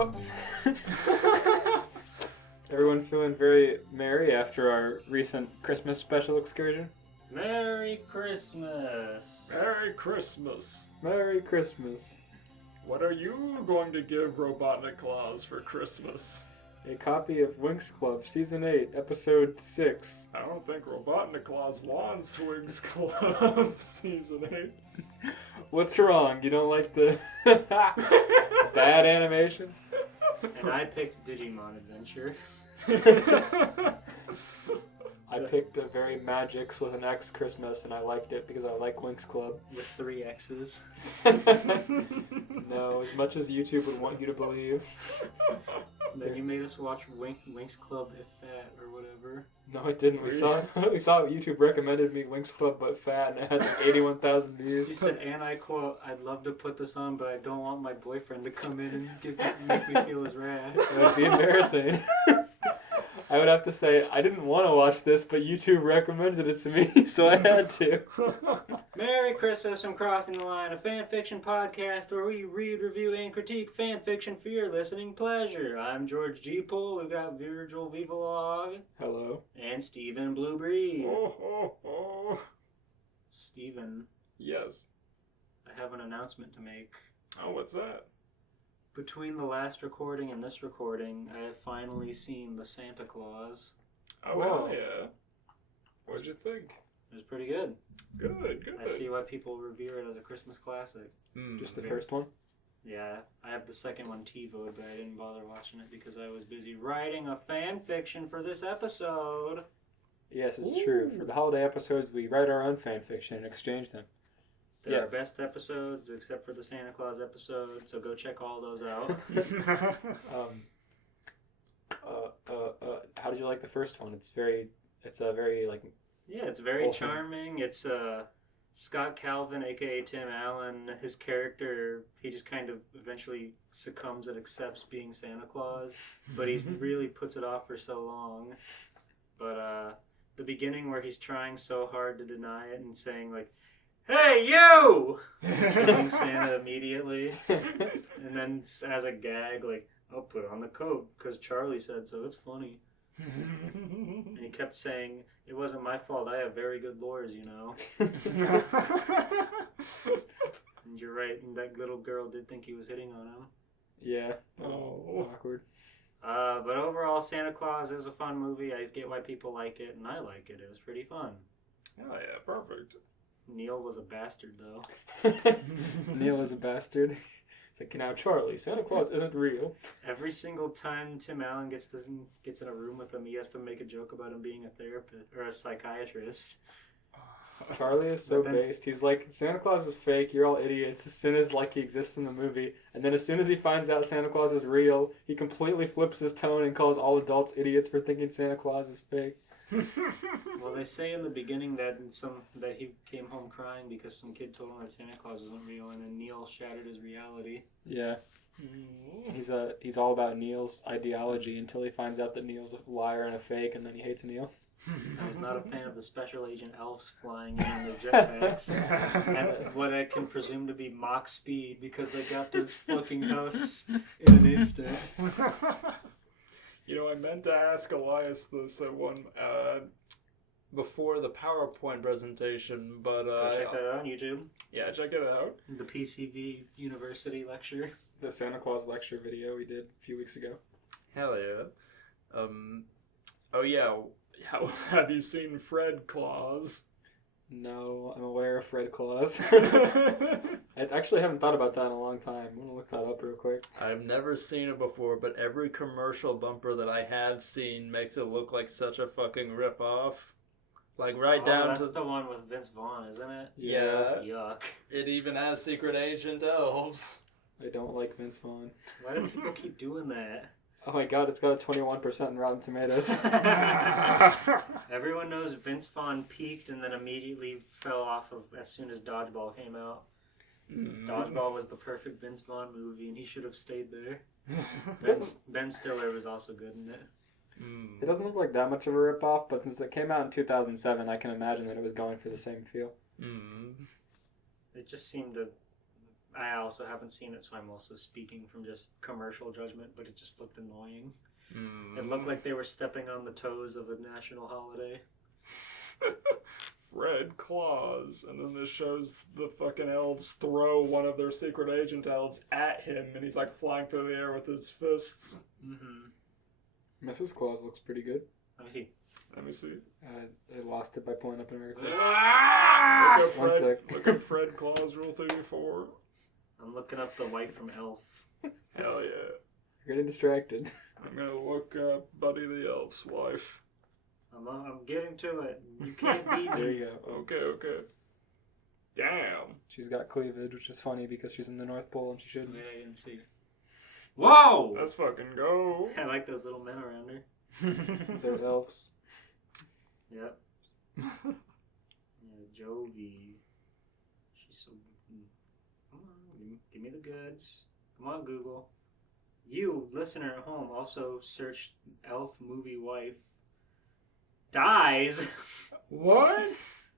up. Everyone feeling very merry after our recent Christmas special excursion? Merry Christmas! Merry Christmas! Merry Christmas. What are you going to give Robotnik Claus for Christmas? A copy of Winx Club Season 8, Episode 6. I don't think Robotnik Claus wants Winx Club Season 8. What's wrong? You don't like the bad animation? And I picked Digimon Adventure. I picked a very Magix with an X Christmas, and I liked it because I like Winx Club. With 3 X's. No, as much as YouTube would want you to believe. Then you made us watch Winx Club If Fat or whatever. No, I didn't. We saw YouTube recommended me Winx Club but fat, and it had like 81,000 views. She said, and I quote, "I'd love to put this on, but I don't want my boyfriend to come in and make me feel his wrath." That would be embarrassing. I would have to say, I didn't want to watch this, but YouTube recommended it to me, so I had to. Merry Christmas from Crossing the Line, a fanfiction podcast where we read, review, and critique fanfiction for your listening pleasure. I'm George G. Pole. We've got Virgil Vivalog. Hello. And Stephen Blueberry. Oh. Stephen, Yes. I have an announcement to make. Oh, what's that? Between the last recording and this recording, I have finally seen The Santa Claus. Oh, Whoa. hell yeah. What'd you think? It was pretty good. Good. I see why people revere it as a Christmas classic. Just the first one? Yeah, I have the second one TiVo'd, but I didn't bother watching it because I was busy writing a fan fiction for this episode. Yes, it's true. For the holiday episodes, we write our own fan fiction and exchange them. They're our best episodes, except for the Santa Claus episode, so go check all those out. How did you like the first one? It's a very like... Yeah, it's very Awesome. charming. It's Scott Calvin, aka Tim Allen. His character, he just kind of eventually succumbs and accepts being Santa Claus, but he really puts it off for so long. But the beginning where he's trying so hard to deny it and saying like, "Hey, you!" killing Santa immediately. And then just as a gag, like, "I'll put on the coat because Charlie said so. It's funny." And he kept saying, "It wasn't my fault. I have very good lawyers, you know." And you're right. And that little girl did think he was hitting on him. Yeah, that was awkward. But overall, Santa Claus is a fun movie. I get why people like it, and I like it. It was pretty fun. Oh, yeah, perfect. Neil was a bastard, though. Neil is a bastard. It's like, now Charlie, Santa Claus isn't real. Every single time Tim Allen gets in a room with him, he has to make a joke about him being a therapist or a psychiatrist. Charlie is so But then- based. He's like, Santa Claus is fake, you're all idiots, as soon as like he exists in the movie. And then as soon as he finds out Santa Claus is real, he completely flips his tone and calls all adults idiots for thinking Santa Claus is fake. Well, they say in the beginning that he came home crying because some kid told him that Santa Claus wasn't real, and then Neil shattered his reality. Yeah. He's all about Neil's ideology until he finds out that Neil's a liar and a fake, and then he hates Neil. I was not a fan of the special agent elves flying in on their jetpacks at what I can presume to be Mach speed because they got this fucking house in an instant. You know, I meant to ask Elias this at one before the PowerPoint presentation, but Go check that out on YouTube. yeah, check it out. The PCV University lecture. The Santa Claus lecture video we did a few weeks ago. Hell yeah. Oh yeah. Have you seen Fred Claus? No, I'm aware of Fred Claus. I actually haven't thought about that in a long time. I'm gonna look that up real quick. I've never seen it before, but every commercial bumper that I have seen makes it look like such a fucking ripoff. Like down that's to the one with Vince Vaughn, isn't it? Yeah. Yuck. It even has secret agent elves. I don't like Vince Vaughn. Why do people keep doing that? Oh my god, it's got a 21% in Rotten Tomatoes. Everyone knows Vince Vaughn peaked and then immediately fell off of as soon as Dodgeball came out. Dodgeball was the perfect Vince Vaughn movie, and he should have stayed there. Ben Stiller was also good in it. It doesn't look like that much of a ripoff, but since it came out in 2007, I can imagine that it was going for the same feel. It just seemed to I also haven't seen it, so I'm also speaking from just commercial judgment, but it just looked annoying. It looked like they were stepping on the toes of a national holiday. Red claws, and then this shows the fucking elves throw one of their secret agent elves at him, and he's like flying through the air with his fists. Mrs. Claus looks pretty good. Let me see. I lost it by pulling up an article. One sec. Look up Fred Claus Rule 34. I'm looking up the wife from Elf. Hell yeah. You're getting distracted. I'm gonna look up Buddy the Elf's wife. I'm getting to it. You can't beat There me. you go. Okay. Damn. She's got cleavage, which is funny because she's in the North Pole and she shouldn't. Wait, I didn't see. Whoa! Let's fucking go. I like those little men around her. They're elves. Yep. Jovi. She's so... Come on, give me the goods. Come on, Google. You, listener at home, also search Elf movie wife. Dies? What?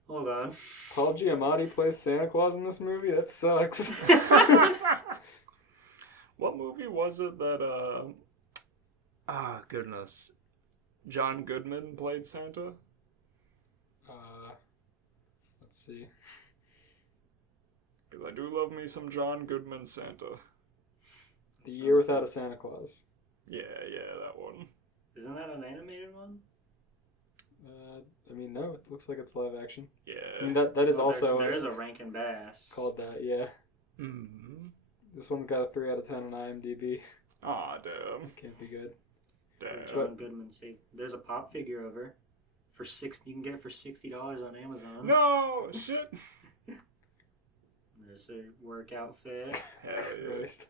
Hold on. Paul Giamatti plays Santa Claus in this movie? That sucks. What movie was it that, goodness. John Goodman played Santa? Let's see. Because I do love me some John Goodman Santa. The Year Without a Santa Claus. Yeah, that one. Isn't that an animated one? I mean, no, it looks like it's live action. Yeah. I mean, that is Well, also there is a Rankin Bass. called that, yeah. Mm-hmm. This one's got a 3 out of 10 on IMDb. Aw, damn. Can't be good. Damn. John Goodman saved. There's a pop figure of her. For you can get it for $60 on Amazon. No! Shit! There's her work outfit. Hell yeah. Christ.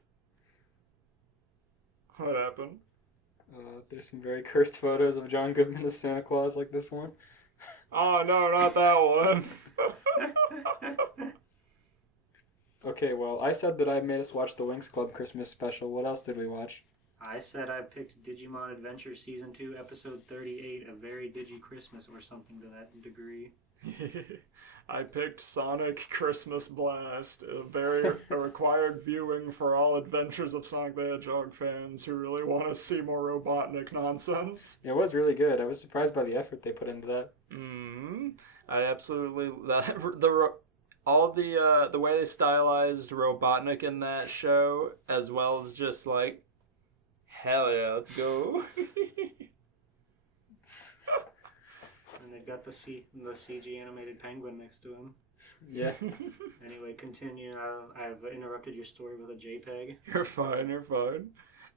What happened? There's some very cursed photos of John Goodman as Santa Claus like this one. Oh, no, not that one. Okay, well, I said that I made us watch the Winx Club Christmas special. What else did we watch? I said I picked Digimon Adventure Season 2, Episode 38, A Very Digi Christmas, or something to that degree. I picked Sonic Christmas Blast, a required viewing for all Adventures of Sonic the Hedgehog fans who really want to see more Robotnik nonsense. It was really good. I was surprised by the effort they put into that. I absolutely the way they stylized Robotnik in that show, as well as just like, hell yeah, let's go. And they've got the CG animated penguin next to him. Yeah. Anyway, continue. I've interrupted your story with a JPEG. You're fine.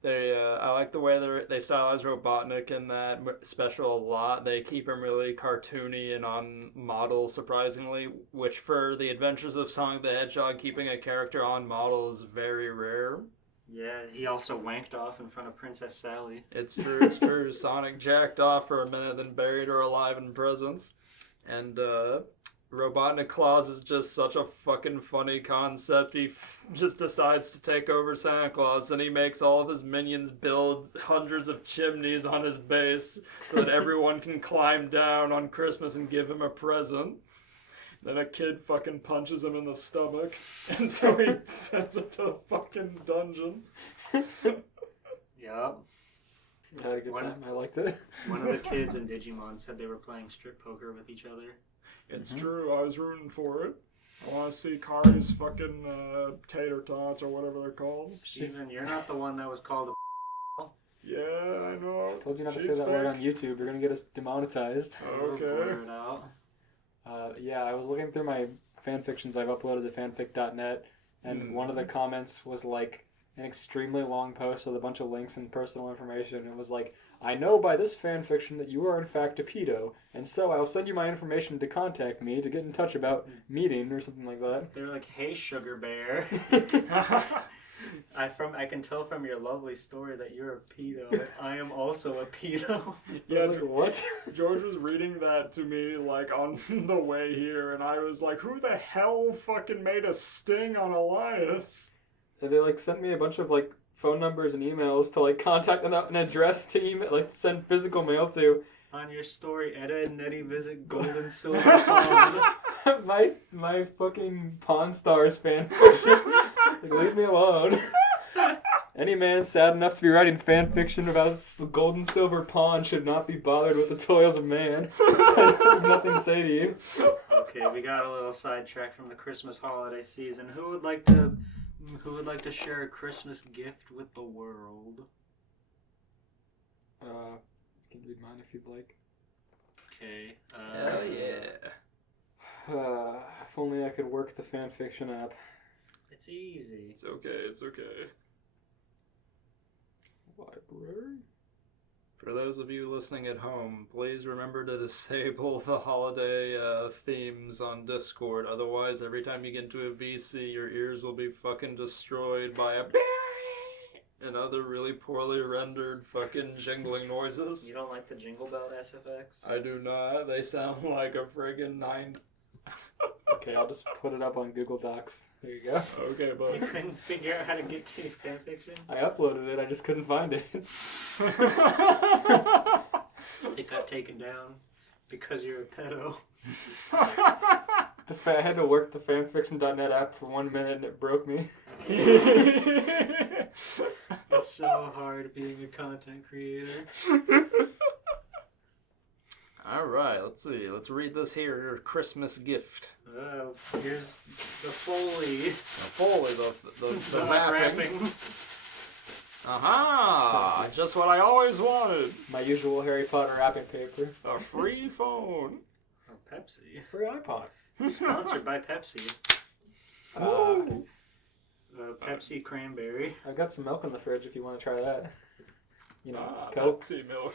I like the way they stylize Robotnik in that special a lot. They keep him really cartoony and on model, surprisingly, which for the Adventures of Sonic the Hedgehog, keeping a character on model is very rare. Yeah, he also wanked off in front of Princess Sally. It's true. Sonic jacked off for a minute, then buried her alive in presents. And Robotnik Claus is just such a fucking funny concept. He just decides to take over Santa Claus, and he makes all of his minions build hundreds of chimneys on his base so that everyone can climb down on Christmas and give him a present. Then a kid fucking punches him in the stomach, and so he sends him to the fucking dungeon. Yup. I had a good time. I liked it. One of the kids in Digimon said they were playing strip poker with each other. It's true, I was rooting for it. I want to see Kari's fucking tater tots or whatever they're called. Steven, you're not the one that was called a Yeah, I know. I told you not to She's say that word fake. on YouTube. You're going to get us demonetized. Okay. blur it out. Yeah, I was looking through my fanfictions I've uploaded to fanfic.net, and one of the comments was like an extremely long post with a bunch of links and personal information. It was like, I know by this fanfiction that you are in fact a pedo, and so I'll send you my information to contact me to get in touch about meeting or something like that. They're like, hey, sugar bear. I can tell from your lovely story that you're a pedo. I am also a pedo. Yeah, I was like, what? George was reading that to me, like, on the way here, and I was like, who the hell fucking made a sting on Elias? And they like sent me a bunch of like phone numbers and emails to like contact an address to email, like send physical mail to. On your story, Etta and Nettie visit Gold and Silver Pond. my fucking Pawn Stars fanfiction. Like, leave me alone. Any man sad enough to be writing fan fiction about gold and silver pawn should not be bothered with the toils of man. I have nothing to say to you. Okay, we got a little sidetracked from the Christmas holiday season. Who would like to share a Christmas gift with the world? You can read mine if you'd like. Okay. Hell yeah. If only I could work the fanfiction app. It's easy. It's okay. Library? For those of you listening at home, please remember to disable the holiday themes on Discord. Otherwise, every time you get into a VC, your ears will be fucking destroyed by a and other really poorly rendered fucking jingling noises. You don't like the Jingle Bell SFX? I do not. They sound like a friggin' 9. Okay, I'll just put it up on Google Docs. There you go. Okay, You bud. couldn't figure out how to get to your fanfiction? I uploaded it, I just couldn't find it. It got taken down because you're a pedo. I had to work the fanfiction.net app for 1 minute and it broke me. It's so hard being a content creator. Alright, let's see. Let's read this here Christmas gift. Here's the Foley. Foley, the mapping. wrapping. Aha! Just what I always wanted. My usual Harry Potter wrapping paper. A free phone. Oh, Pepsi. For iPod. Sponsored by Pepsi. Pepsi Cranberry. I've got some milk in the fridge if you want to try that. You know, Coke. Pepsi milk.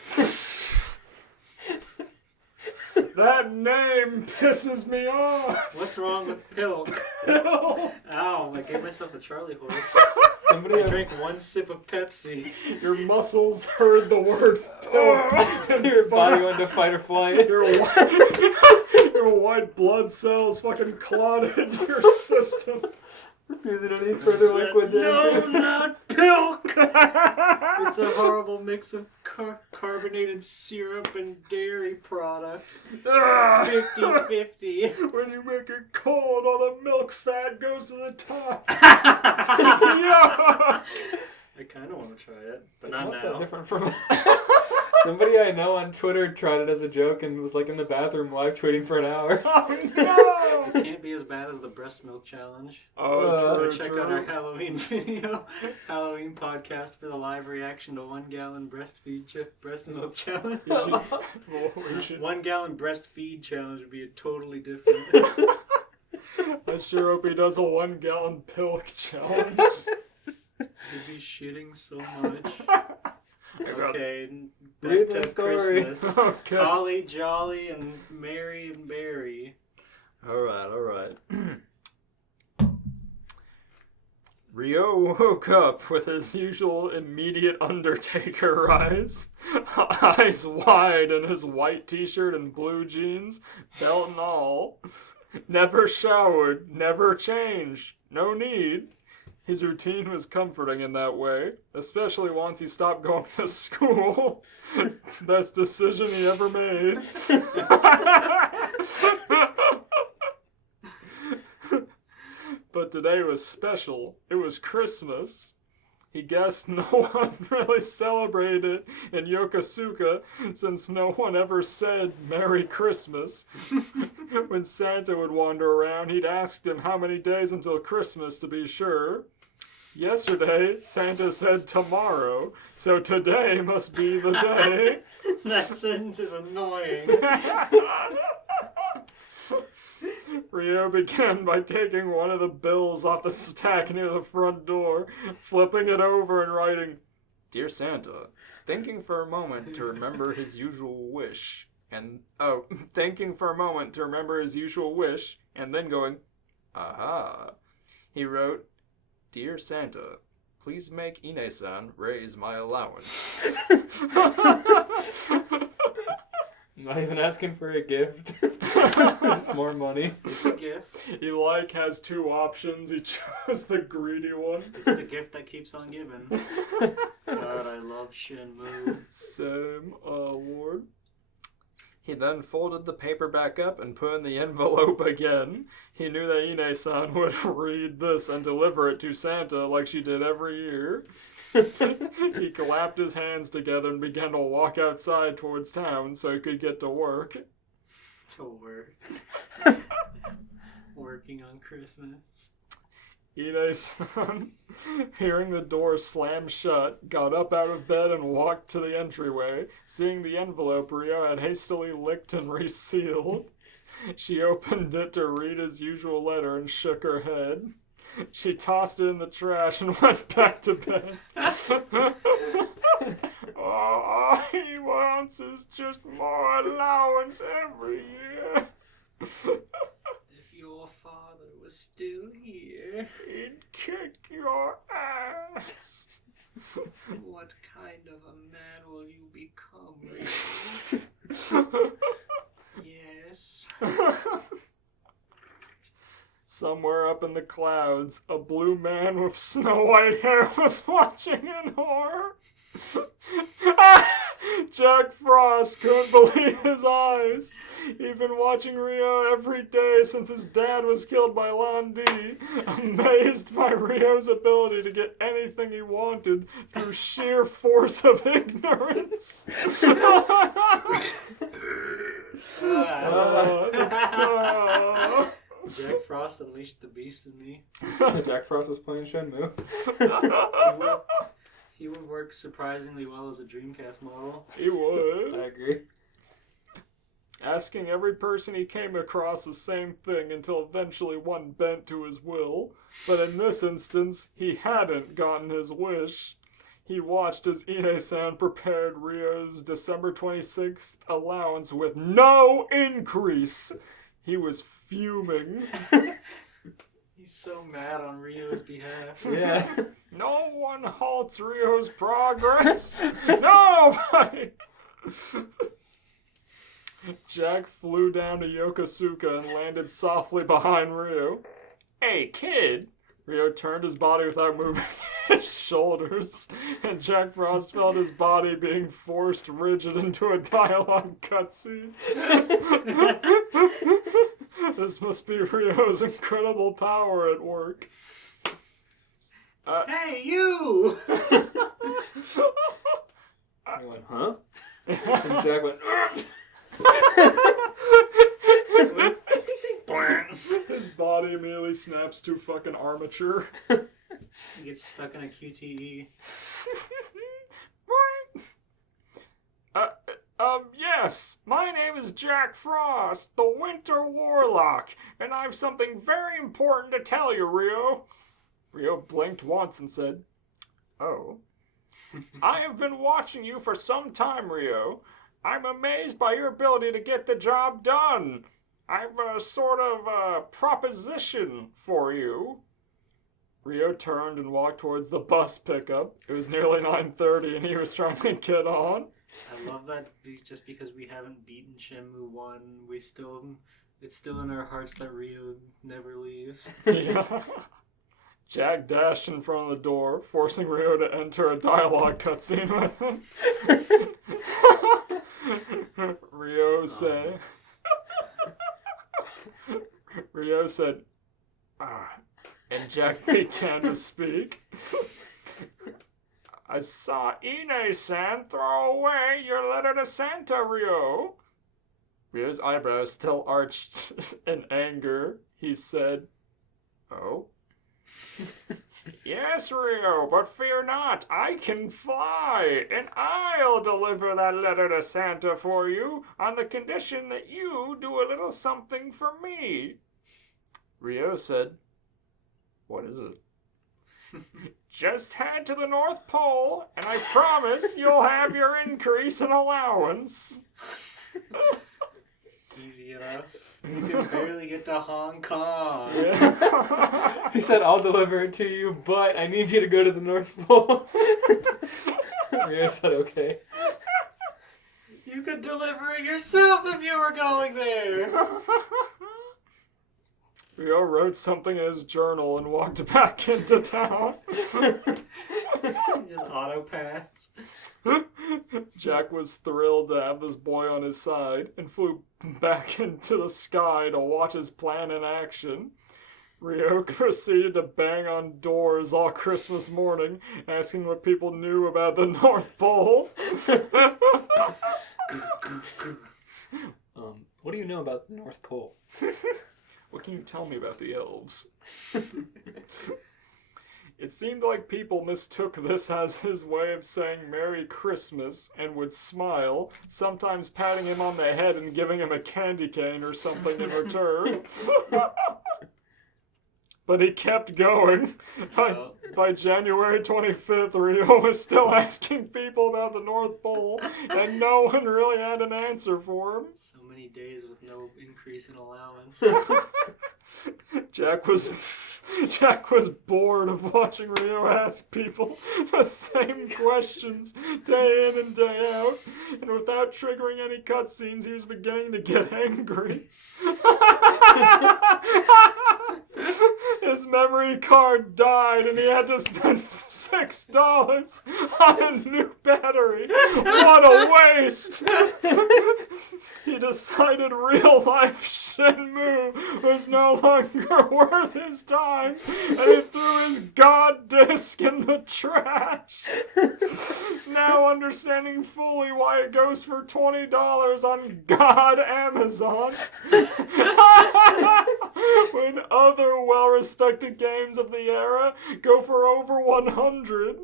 That name pisses me off. What's wrong with Pilk? Ow. Ow, I gave myself a Charlie horse. Somebody I drank one sip of Pepsi. Your muscles heard the word pill. your body went to fight or flight. Your white blood cells fucking clotted your system. Refusing any further liquid No, damage. not Pilk! It's a horrible mix of carbonated syrup and dairy product. 50-50. When you make it cold, all the milk fat goes to the top. Yeah. I kind of want to try it, but It's not not now. that different from... Somebody I know on Twitter tried it as a joke and was like in the bathroom live tweeting for an hour. Oh no! It can't be as bad as the breast milk challenge. Oh, Go true, check true. out our Halloween video, Halloween podcast for the live reaction to 1 gallon breast milk challenge. We should. 1 gallon breastfeed challenge would be totally different. I sure hope he does a 1 gallon pilk challenge. You'd be shitting so much. got- Okay, Read back the to story. Christmas. Okay. Holly, Jolly, and Mary and Barry. Alright. Rio woke up with his usual immediate Undertaker rise, eyes wide in his white t-shirt and blue jeans, belt and all. Never showered, never changed, no need. His routine was comforting in that way, especially once he stopped going to school. Best decision he ever made. But today was special. It was Christmas. He guessed no one really celebrated it in Yokosuka since no one ever said Merry Christmas. When Santa would wander around, he'd asked him how many days until Christmas to be sure. Yesterday, Santa said tomorrow, so today must be the day. That sentence is annoying. Rio began by taking one of the bills off the stack near the front door, flipping it over and writing, Dear Santa, thinking for a moment to remember his usual wish, and then going, aha. He wrote, Dear Santa, please make Ine-san raise my allowance. Not even asking for a gift. Just more money. It's a gift. he has 2 options. He chose the greedy one. It's the gift that keeps on giving. God, I love Shenmue. Same, Lord. He then folded the paper back up and put in the envelope again. He knew that Ine-san would read this and deliver it to Santa like she did every year. He clapped his hands together and began to walk outside towards town so he could get to work. To work. Working on Christmas. Ine-san, hearing the door slam shut, got up out of bed and walked to the entryway. Seeing the envelope Rio had hastily licked and resealed, she opened it to read his usual letter and shook her head. She tossed it in the trash and went back to bed. All he wants is just more allowance every year. If your father was still here, He'd kick your ass. what kind of a man will you become, Rio? Yes. Somewhere up in the clouds, a blue man with snow white hair was watching in horror. Jack Frost couldn't believe his eyes. He'd been watching Rio every day since his dad was killed by Londi, amazed by Rio's ability to get anything he wanted through sheer force of ignorance. Jack Frost unleashed the beast in me. Jack Frost was playing Shenmue. He would work surprisingly well as a Dreamcast model. He would. I agree. Asking every person he came across the same thing until eventually one bent to his will. But in this instance, he hadn't gotten his wish. He watched as Ine-san prepared Rio's December 26th allowance with no increase. He was fuming. He's so mad on Rio's behalf. Yeah. No one halts Rio's progress. Nobody. Jack flew down to Yokosuka and landed softly behind Rio. Hey, kid. Rio turned his body without moving his shoulders, and Jack Frost felt his body being forced rigid into a dialogue cutscene. This must be Rio's incredible power at work. Hey, you! He went, huh? And Jack went, His body immediately snaps to fucking armature. He gets stuck in a QTE. Yes, my name is Jack Frost, the Winter Warlock, and I've something very important to tell you, Rio. Rio blinked once and said, Oh. I have been watching you for some time, Rio. I'm amazed by your ability to get the job done. I've a sort of proposition for you. Rio turned and walked towards the bus pickup. It was nearly 9:30 and he was trying to get on. I love that just because we haven't beaten Shenmue 1, it's still in our hearts that Rio never leaves. Yeah. Jack dashed in front of the door, forcing Rio to enter a dialogue cutscene with him. Rio said, and Jack began to speak. I saw Ine-san throw away your letter to Santa, Rio. Rio's eyebrows still arched in anger. He said, Oh? Yes, Rio, but fear not. I can fly, and I'll deliver that letter to Santa for you on the condition that you do a little something for me. Rio said, What is it? Just head to the North Pole, and I promise you'll have your increase in allowance. Easy enough. You can barely get to Hong Kong. Yeah. he said, I'll deliver it to you, but I need you to go to the North Pole. Rio said, okay. You could deliver it yourself if you were going there. Rio wrote something in his journal and walked back into town. Just autopath. Jack was thrilled to have this boy on his side and flew back into the sky to watch his plan in action. Rio proceeded to bang on doors all Christmas morning, asking what people knew about the North Pole. What do you know about the North Pole? What can you tell me about the elves? It seemed like people mistook this as his way of saying Merry Christmas and would smile, sometimes patting him on the head and giving him a candy cane or something in return. But he kept going. By January 25th, Rio was still asking people about the North Pole, and no one really had an answer for him. So many days with no increase in allowance. Jack was bored of watching Rio ask people the same questions day in and day out, and without triggering any cutscenes, he was beginning to get angry. His memory card died and he had to spend $6 on a new battery. What a waste! He decided real life Shenmue was no longer worth his time and he threw his god disc in the trash. Now understanding fully why it goes for $20 on God Amazon. When other well-respected games of the era go for over 100.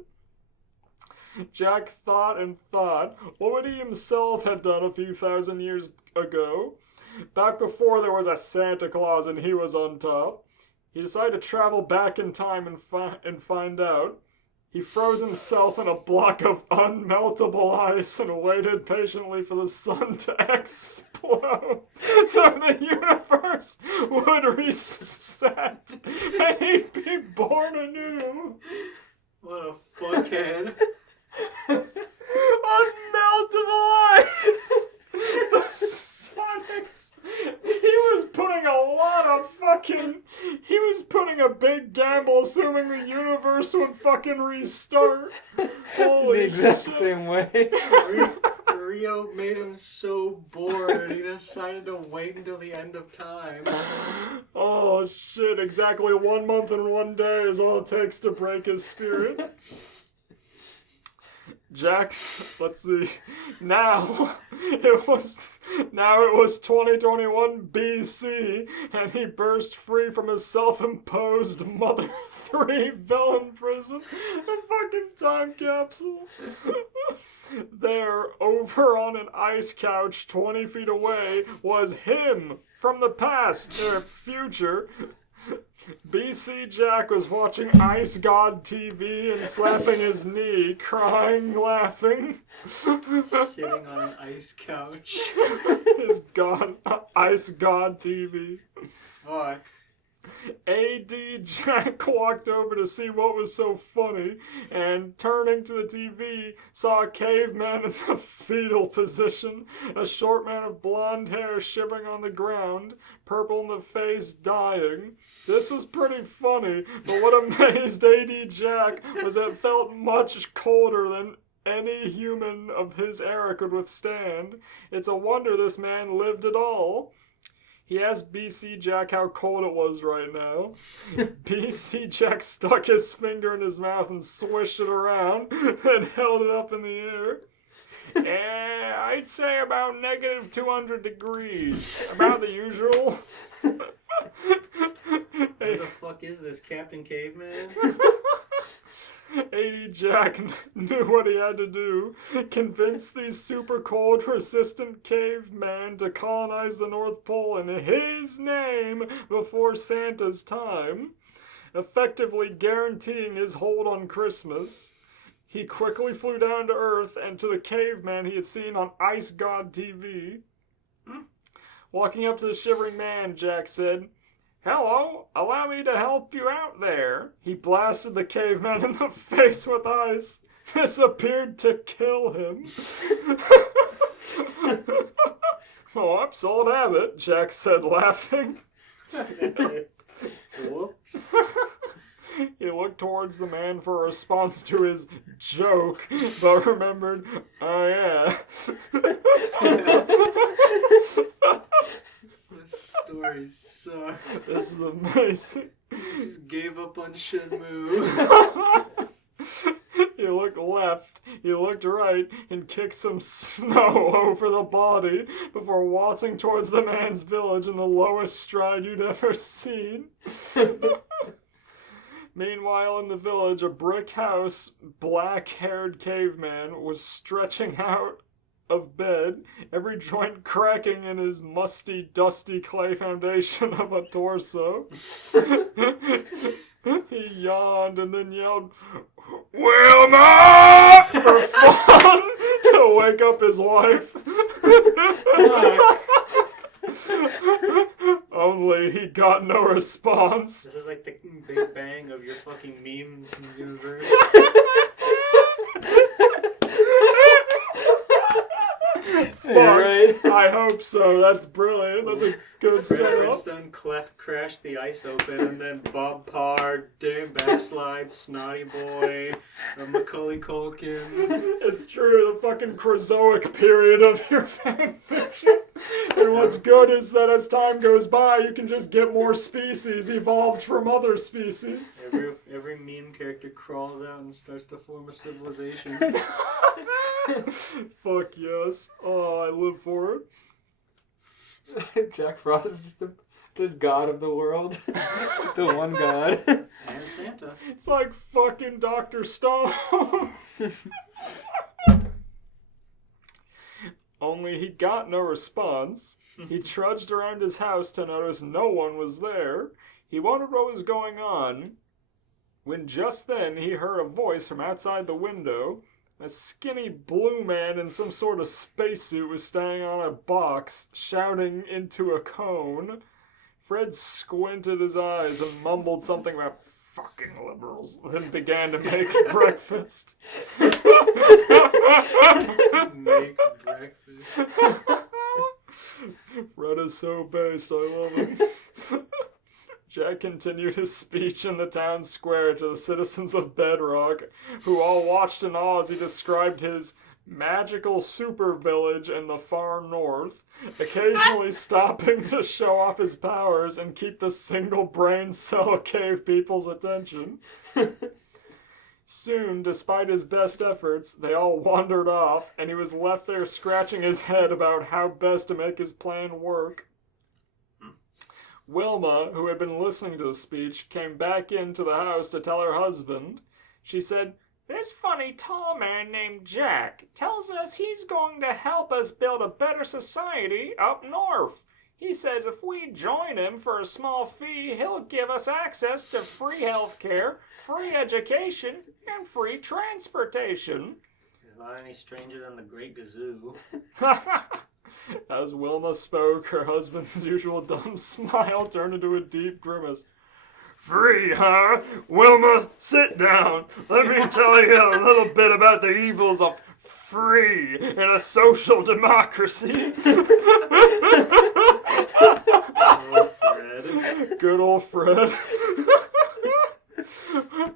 Jack thought and thought, what would he himself have done a few thousand years ago? Back before there was a Santa Claus and he was on top. He decided to travel back in time and find out. He froze himself in a block of unmeltable ice and waited patiently for the sun to explode so the universe would reset and he'd be born anew. What a fuckhead. Unmeltable ice! The sun he was putting a lot of fucking... He was putting a big gamble assuming the universe would fucking restart. Holy the exact shit. same way. Rio made him so bored, he decided to wait until the end of time. Oh shit, exactly 1 month and 1 day is all it takes to break his spirit. Jack, let's see. Now it was 2021 BC, and he burst free from his self-imposed Mother 3 villain prison and fucking time capsule. There, over on an ice couch 20 feet away, was him from the past, their future. BC Jack was watching Ice God TV and slapping his knee, crying, laughing. Sitting on an ice couch. His Ice God TV. Fuck. AD Jack walked over to see what was so funny, and turning to the TV, saw a caveman in the fetal position, a short man of blonde hair shivering on the ground, purple in the face, dying. This was pretty funny, but what amazed AD Jack was it felt much colder than any human of his era could withstand. It's a wonder this man lived at all. He asked BC Jack how cold it was right now. BC Jack stuck his finger in his mouth and swished it around and held it up in the air. I'd say about negative 200 degrees. About the usual. Who the fuck is this, Captain Caveman? AD Jack knew what he had to do. Convince these super cold resistant cavemen to colonize the North Pole in his name before Santa's time, effectively guaranteeing his hold on Christmas. He quickly flew down to Earth and to the caveman he had seen on Ice God TV. Walking up to the shivering man, Jack said, "Hello, allow me to help you out there." He blasted the caveman in the face with ice. This appeared to kill him. "Whoops, old habit," Jack said, laughing. Whoops. He looked towards the man for a response to his joke, but remembered, oh yeah. This story sucks. This is amazing. He just gave up on Shenmue. He looked left, he looked right, and kicked some snow over the body before waltzing towards the man's village in the lowest stride you'd ever seen. Meanwhile, in the village, a brick house, black-haired caveman was stretching out of bed, every joint cracking in his musty, dusty clay foundation of a torso. He yawned and then yelled, Wilma! For fun, to wake up his wife. Only he got no response. This is like the Big Bang of your fucking meme universe. Fuck, right. I hope so. That's brilliant. That's a good Fred setup. Flintstone crashed the ice open, and then Bob Parr, Dan Backslide, Snotty Boy, Macaulay Culkin. It's true, the fucking Chrysoic period of your fanfiction. And what's good is that as time goes by, you can just get more species evolved from other species. Every meme character crawls out and starts to form a civilization. Fuck yes. Oh, I live for it. Jack Frost is just the god of the world. The one god. And Santa. It's like fucking Dr. Stone. Only he got no response. He trudged around his house to notice no one was there. He wondered what was going on, when just then he heard a voice from outside the window. A skinny blue man in some sort of spacesuit was standing on a box, shouting into a cone. Fred squinted his eyes and mumbled something about fucking liberals, then began to make breakfast. Make breakfast. Fred is so based, I love him. Jack continued his speech in the town square to the citizens of Bedrock, who all watched in awe as he described his magical super village in the far north, occasionally stopping to show off his powers and keep the single brain cell cave people's attention. Soon, despite his best efforts, they all wandered off, and he was left there scratching his head about how best to make his plan work. Wilma, who had been listening to the speech, came back into the house to tell her husband. She said, "This funny tall man named Jack tells us he's going to help us build a better society up north. He says if we join him for a small fee, he'll give us access to free health care, free education, and free transportation." He's not any stranger than the Great Gazoo. As Wilma spoke, her husband's usual dumb smile turned into a deep grimace. "Free, huh? Wilma, sit down. Let me tell you a little bit about the evils of free in a social democracy." Oh, Fred. Good old Fred.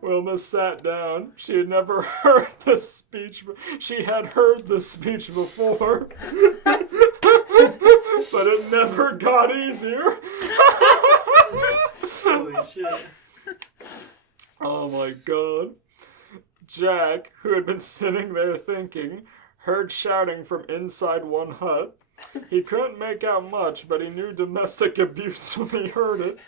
Wilma sat down. She had never heard the speech. She had heard the speech before, but it never got easier. Holy shit. Oh my god. Jack, who had been sitting there thinking, heard shouting from inside one hut. He couldn't make out much, but he knew domestic abuse when he heard it.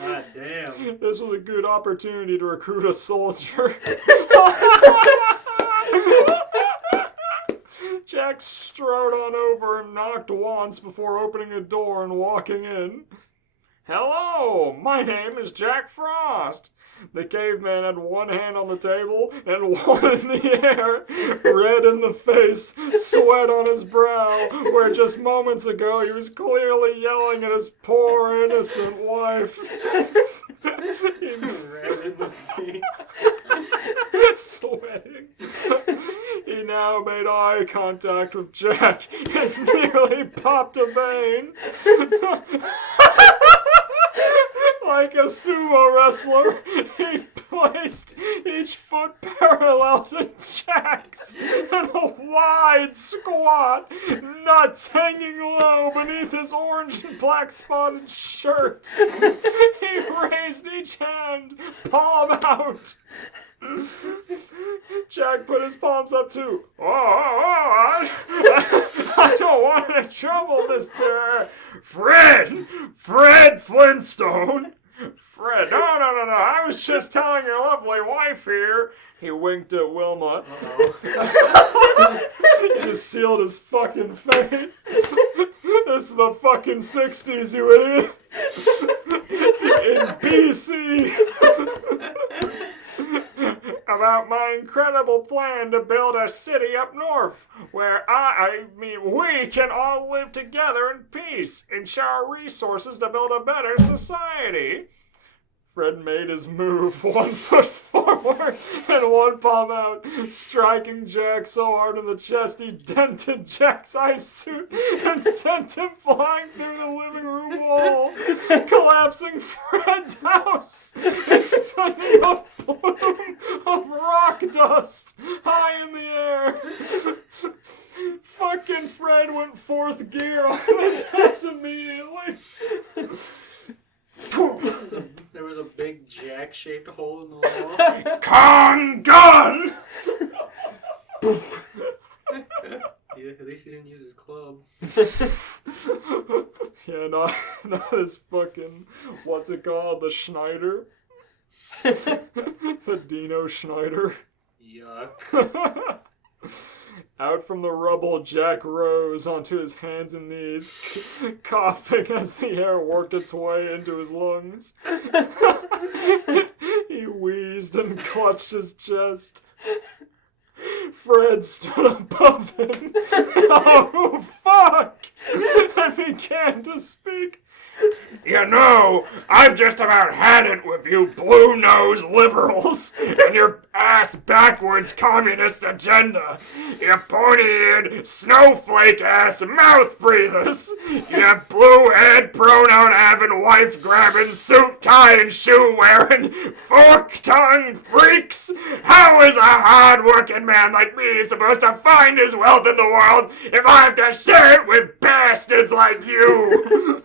God damn. This was a good opportunity to recruit a soldier. Jack strode on over and knocked once before opening a door and walking in. "Hello, my name is Jack Frost." The caveman had one hand on the table and one in the air, red in the face, sweat on his brow, where just moments ago he was clearly yelling at his poor innocent wife. Red in the face. Sweating. He now made eye contact with Jack and nearly popped a vein. Like a sumo wrestler, he placed each foot parallel to Jack's in a wide squat, nuts hanging low beneath his orange and black spotted shirt. He raised each hand, palm out. Jack put his palms up too. I don't want any trouble, Mr. Fred Flintstone. Fred, no, I was just telling your lovely wife here. He winked at Wilma. He just sealed his fucking face. This is the fucking 60s, you idiot. In BC. About my incredible plan to build a city up north where we can all live together in peace and share our resources to build a better society. Fred made his move, 1 foot forward and 1 palm out, striking Jack so hard in the chest he dented Jack's ice suit and sent him flying through the living room wall, collapsing Fred's house and sending a plume of rock dust high in the air. Fucking Fred went 4th gear on his ass immediately. There was a big jack-shaped hole in the wall. Con gun! Yeah, at least he didn't use his club. Yeah, not his fucking, what's it called, the Schneider? The Dino Schneider. Yuck. Out from the rubble, Jack rose onto his hands and knees, coughing as the air worked its way into his lungs. He wheezed and clutched his chest. Fred stood above him. Oh, fuck! And began to speak. You know, I've just about had it with you blue-nosed liberals and your ass-backwards communist agenda. You pointy-eared, snowflake-ass mouth-breathers. You blue-head, pronoun-having, wife-grabbing, suit-tying, shoe-wearing, fork-tongued freaks. How is a hard-working man like me supposed to find his wealth in the world if I have to share it with bastards like you?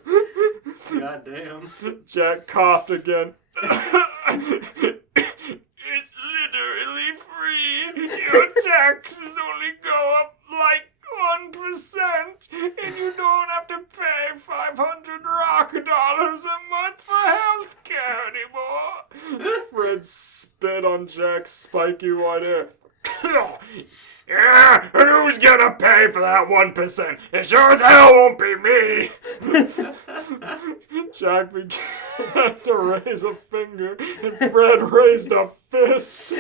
Goddamn. Jack coughed again. It's literally free. Your taxes only go up like 1%, and you don't have to pay $500 rock dollars a month for health care anymore. Fred spit on Jack's spiky white hair. Yeah, and who's gonna pay for that 1%? It sure as hell won't be me! Jack began to raise a finger, and Fred raised a fist.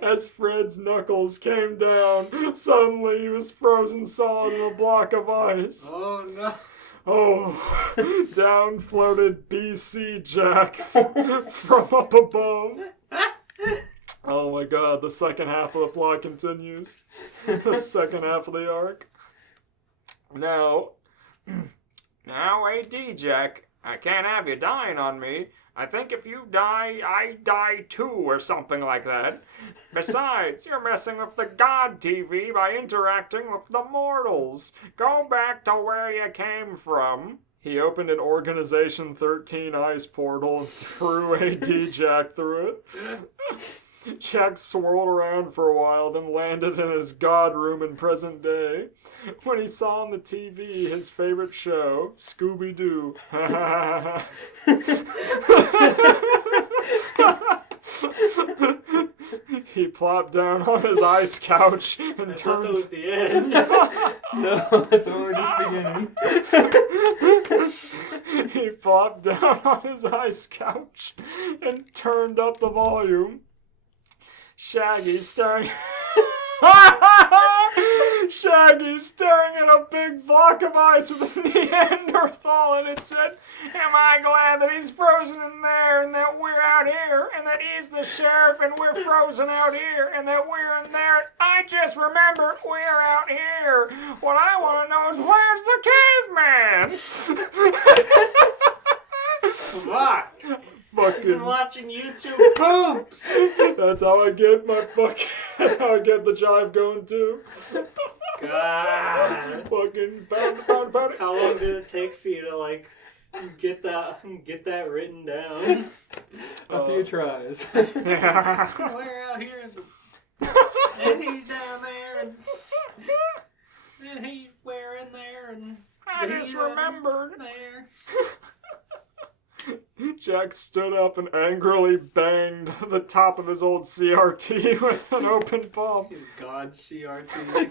As Fred's knuckles came down, suddenly he was frozen solid in a block of ice. Oh, no. Oh, down floated BC Jack from up above. Oh my god, the second half of the plot continues. The second half of the arc. Now, AD Jack, I can't have you dying on me. I think if you die, I die too, or something like that. Besides, you're messing with the God TV by interacting with the mortals. Go back to where you came from. He opened an Organization 13 ice portal and threw AD Jack through it. Jack swirled around for a while, then landed in his god room in present day. When he saw on the TV his favorite show, Scooby-Doo. He plopped down on his ice couch and turned... that was the end. No, that's only just beginning. He plopped down on his ice couch and turned up the volume. Shaggy's staring at a big block of ice with a Neanderthal, and it said, "Am I glad that he's frozen in there and that we're out here and that he's the sheriff and we're frozen out here and that we're in there. I just remembered we're out here. What I want to know is where man. Fuck! I've Fucking. been watching YouTube poops! That's how I get my fucking. That's how I get the jive going too. God! Fucking pound. How long did it take for you to, like, get that written down? A few tries. We're out here, and he's down there, and he's wearing there, and I just remembered. there. Jack stood up and angrily banged the top of his old CRT with an open palm. His God CRT.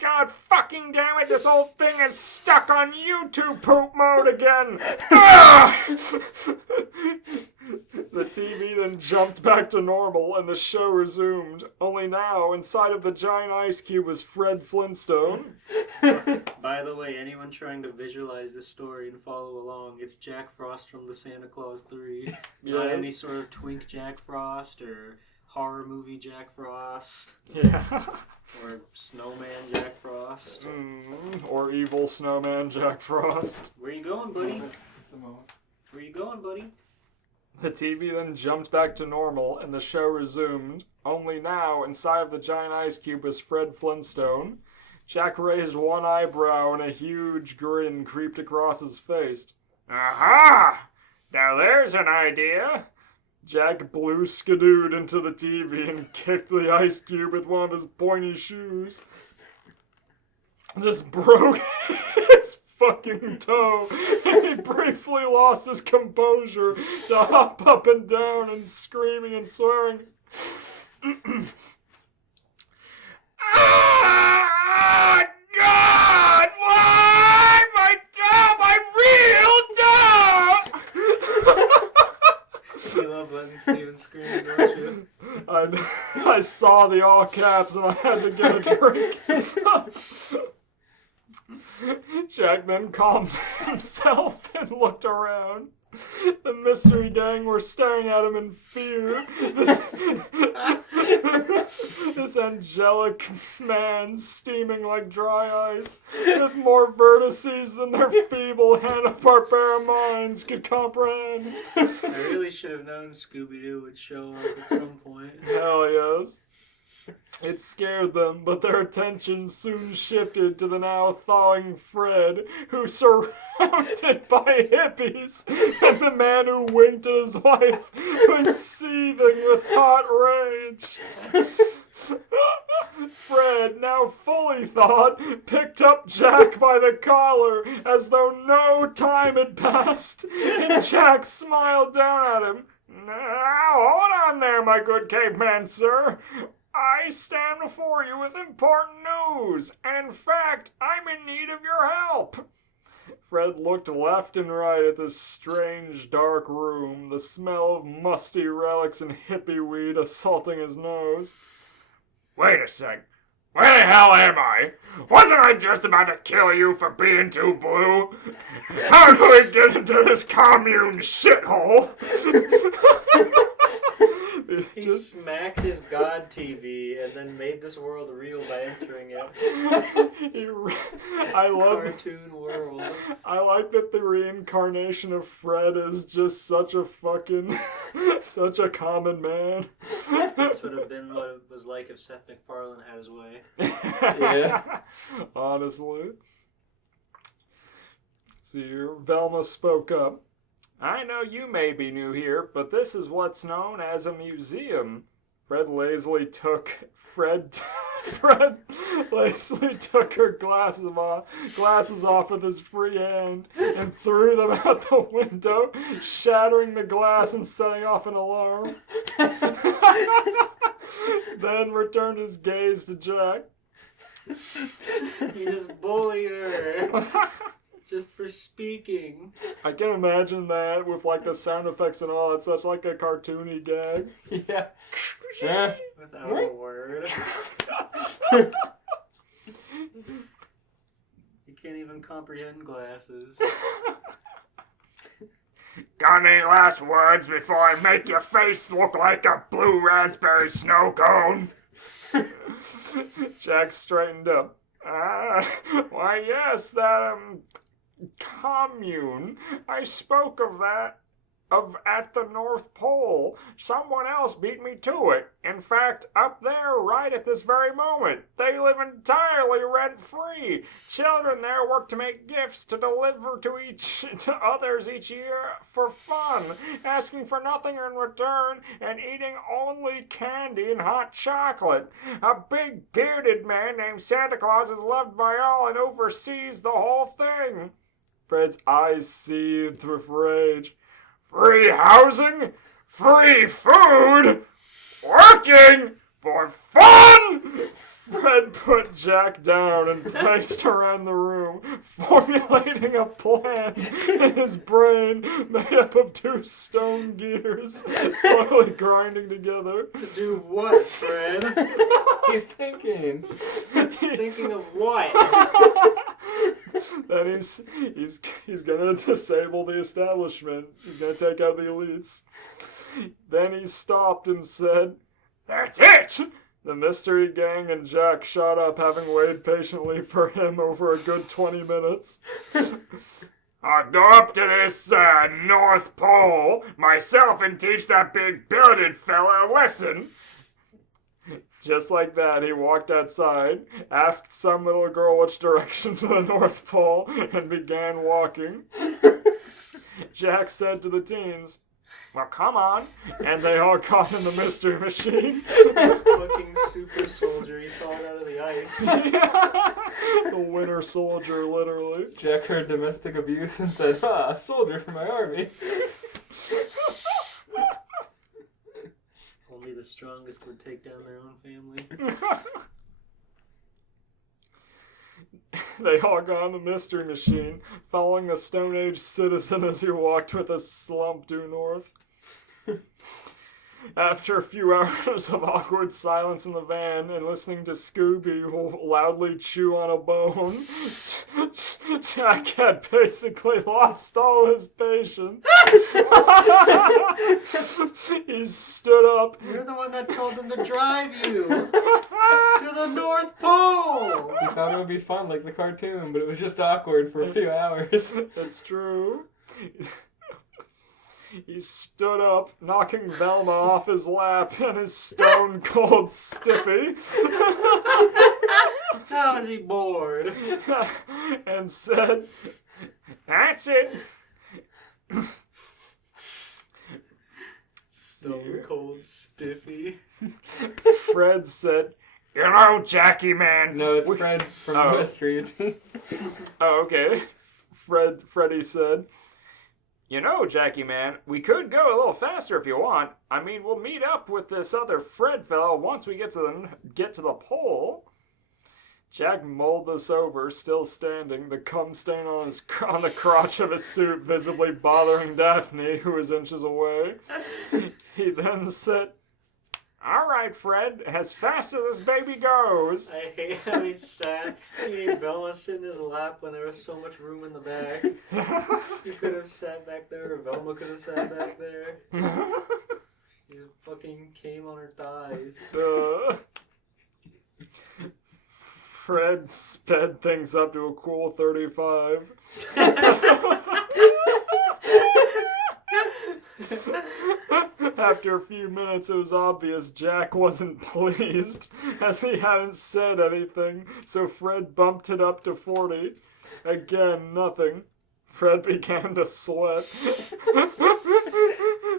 God fucking damn it, this old thing is stuck on YouTube poop mode again! Ah! The TV then jumped back to normal and the show resumed. Only now, inside of the giant ice cube was Fred Flintstone. By the way, anyone trying to visualize this story and follow along, it's Jack Frost from the Santa Claus 3. Not Yes. any sort of twink Jack Frost or horror movie Jack Frost Yeah. or snowman Jack Frost. Or evil snowman Jack Frost. Where you going, buddy? Just a moment. Where you going, buddy? The TV then jumped back to normal and the show resumed. Only now, inside of the giant ice cube was Fred Flintstone. Jack raised one eyebrow and a huge grin creeped across his face. Aha! Now there's an idea! Jack blew skidooed into the TV and kicked the ice cube with one of his pointy shoes. This broke his fucking toe, and he briefly lost his composure to hop up and down and screaming and swearing. Ah, God! Why? My toe! My real toe! You love letting Steven scream, don't you? I saw the all caps and I had to get a drink. Jack then calmed himself and looked around. The mystery gang were staring at him in fear. This angelic man steaming like dry ice, with more vertices than their feeble Hanna-Barbera minds could comprehend. I really should have known Scooby-Doo would show up at some point. Hell yes. It scared them, but their attention soon shifted to the now thawing Fred, who surrounded by hippies, and the man who winked at his wife was seething with hot rage. Fred, now fully thawed, picked up Jack by the collar as though no time had passed, and Jack smiled down at him. Now, hold on there, my good caveman, sir. I stand before you with important news, and in fact, I'm in need of your help. Fred looked left and right at this strange, dark room, the smell of musty relics and hippie weed assaulting his nose. Wait a sec. Where the hell am I? Wasn't I just about to kill you for being too blue? How do we get into this commune shithole? He smacked his God TV and then made this world real by entering it. I love Cartoon world. I like that the reincarnation of Fred is just such a fucking such a common man. This would have been what it was like if Seth MacFarlane had his way. Yeah. Honestly. Let's see here. Velma spoke up. I know you may be new here, but this is what's known as a museum. Fred lazily took her glasses off with his free hand and threw them out the window, shattering the glass and setting off an alarm. Then returned his gaze to Jack. He just bullied her. Just for speaking. I can imagine that with like the sound effects and all. It's such like a cartoony gag. Yeah. Yeah. Without a word. You can't even comprehend glasses. Got any last words before I make your face look like a blue raspberry snow cone? Jack straightened up. Why, yes, that, commune. I spoke of that at the North Pole. Someone else beat me to it. In fact, up there right at this very moment. They live entirely rent-free. Children there work to make gifts to deliver to others each year for fun, asking for nothing in return and eating only candy and hot chocolate. A big bearded man named Santa Claus is loved by all and oversees the whole thing. Fred's eyes seethed with rage. Free housing? Free food? Working for fun? Fred put Jack down and paced around the room, formulating a plan in his brain made up of 2 stone gears, slowly grinding together. To do what, Fred? He's thinking. Thinking of what? Then he's gonna disable the establishment. He's gonna take out the elites. Then he stopped and said, "That's it!" The mystery gang and Jack shot up, having waited patiently for him over a good 20 minutes. I'll go up to this North Pole myself and teach that big bearded fella a lesson. Just like that, he walked outside, asked some little girl which direction to the North Pole, and began walking. Jack said to the teens, "Well, come on," and they all got in the mystery machine. Fucking super soldier he thawed out of the ice. The winter soldier, literally. Jack heard domestic abuse and said, a soldier for my army. Only the strongest would take down their own family. They all got on the mystery machine, following the Stone Age citizen as he walked with a slump due north. After a few hours of awkward silence in the van and listening to Scooby loudly chew on a bone, Jack had basically lost all his patience. He stood up. You're the one that told them to drive you to the North Pole. He thought it would be fun like the cartoon, but it was just awkward for a few hours. That's true. He stood up, knocking Velma off his lap and his stone-cold stiffy. How is he bored? And said, "That's it." Stone cold stiffy. Fred said, "You know, Jackie, man." No, it's Fred from the mystery team. Oh, okay. Freddy said, "You know, Jackie, man, we could go a little faster if you want. I mean, we'll meet up with this other Fred fellow once we get to the pole." Jack mulled this over, still standing, the cum stain on the crotch of his suit visibly bothering Daphne, who was inches away. He then said, "All right, Fred, as fast as this baby goes." I hate how he sat. He made Velma sit in his lap when there was so much room in the back. He could have sat back there, or Velma could have sat back there. He fucking came on her thighs. Fred sped things up to a cool 35. After a few minutes, it was obvious Jack wasn't pleased, as he hadn't said anything, so Fred bumped it up to 40. Again, nothing. Fred began to sweat,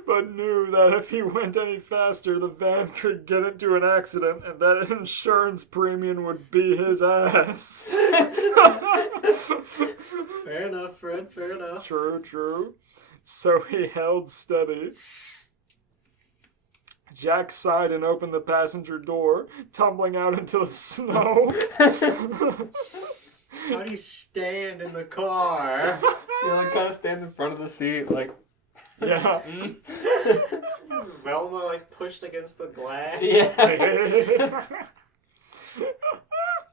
but knew that if he went any faster, the van could get into an accident and that an insurance premium would be his ass. Fair enough, Fred, fair enough. True. So he held steady. Jack sighed and opened the passenger door, tumbling out into the snow. How do you stand in the car? He like kind of stands in front of the seat, like, Yeah. Velma like pushed against the glass. yeah.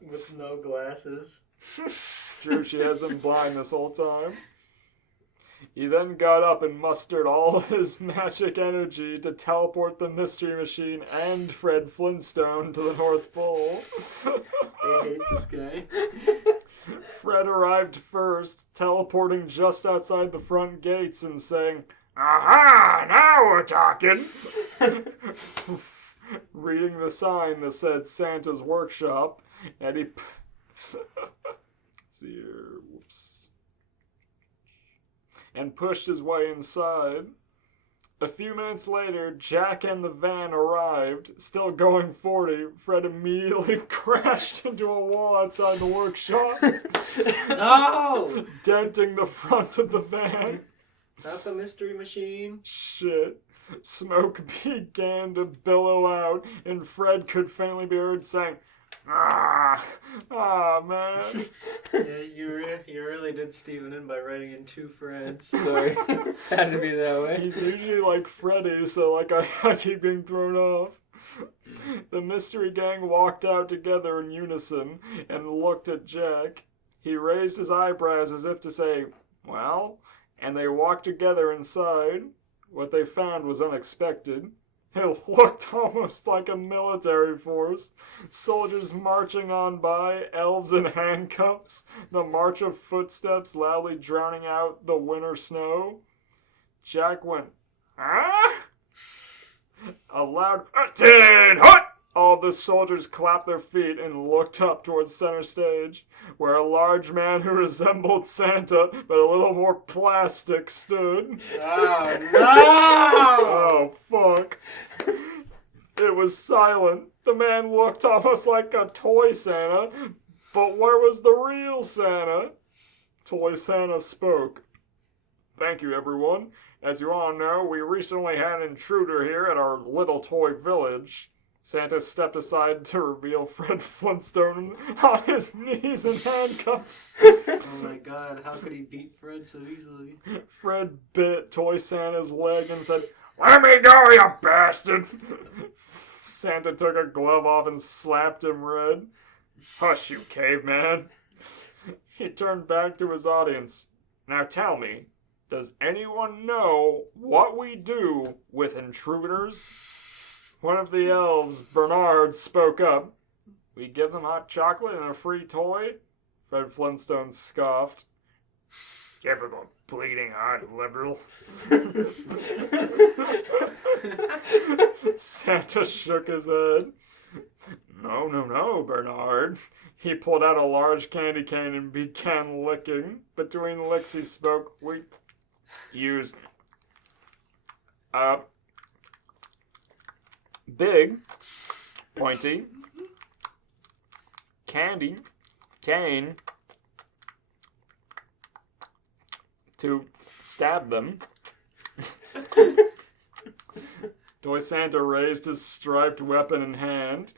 With no glasses. True, she has been blind this whole time. He then got up and mustered all his magic energy to teleport the mystery machine and Fred Flintstone to the North Pole. I hate this guy. Fred arrived first, teleporting just outside the front gates and saying, "Aha! Now we're talking!" Reading the sign that said Santa's Workshop, and he... Let's see here. Whoops. And pushed his way inside. A few minutes later, Jack and the van arrived. Still going 40, Fred immediately crashed into a wall outside the workshop, No! denting the front of the van. Not the mystery machine. Shit. Smoke began to billow out, and Fred could faintly be heard saying, man. Yeah, you really did Steven in by writing in two Freds. Sorry. Had to be that way. He's usually like Freddy, so like I keep getting thrown off. The mystery gang walked out together in unison and looked at Jack. He raised his eyebrows as if to say, well, and they walked together inside. What they found was unexpected. It looked almost like a military force. Soldiers marching on by, elves in handcuffs, the march of footsteps loudly drowning out the winter snow. Jack went, "Ah?" A loud, "Tin hut!" All the soldiers clapped their feet and looked up towards center stage, where a large man who resembled Santa, but a little more plastic, stood. Oh, no! Oh, fuck. It was silent. The man looked almost like a toy Santa, but where was the real Santa? Toy Santa spoke. "Thank you, everyone. As you all know, we recently had an intruder here at our little toy village." Santa stepped aside to reveal Fred Flintstone on his knees in handcuffs. Oh my god, how could he beat Fred so easily? Fred bit Toy Santa's leg and said, "Let me go, you bastard!" Santa took a glove off and slapped him red. "Hush, you caveman." He turned back to his audience. "Now tell me, does anyone know what we do with intruders?" One of the elves, Bernard, spoke up. "We give them hot chocolate and a free toy?" Fred Flintstone scoffed. "Typical bleeding heart liberal." Santa shook his head. No, Bernard." He pulled out a large candy cane and began licking. Between licks he spoke, "We use big, pointy, candy, cane to stab them." Toy Santa raised his striped weapon in hand,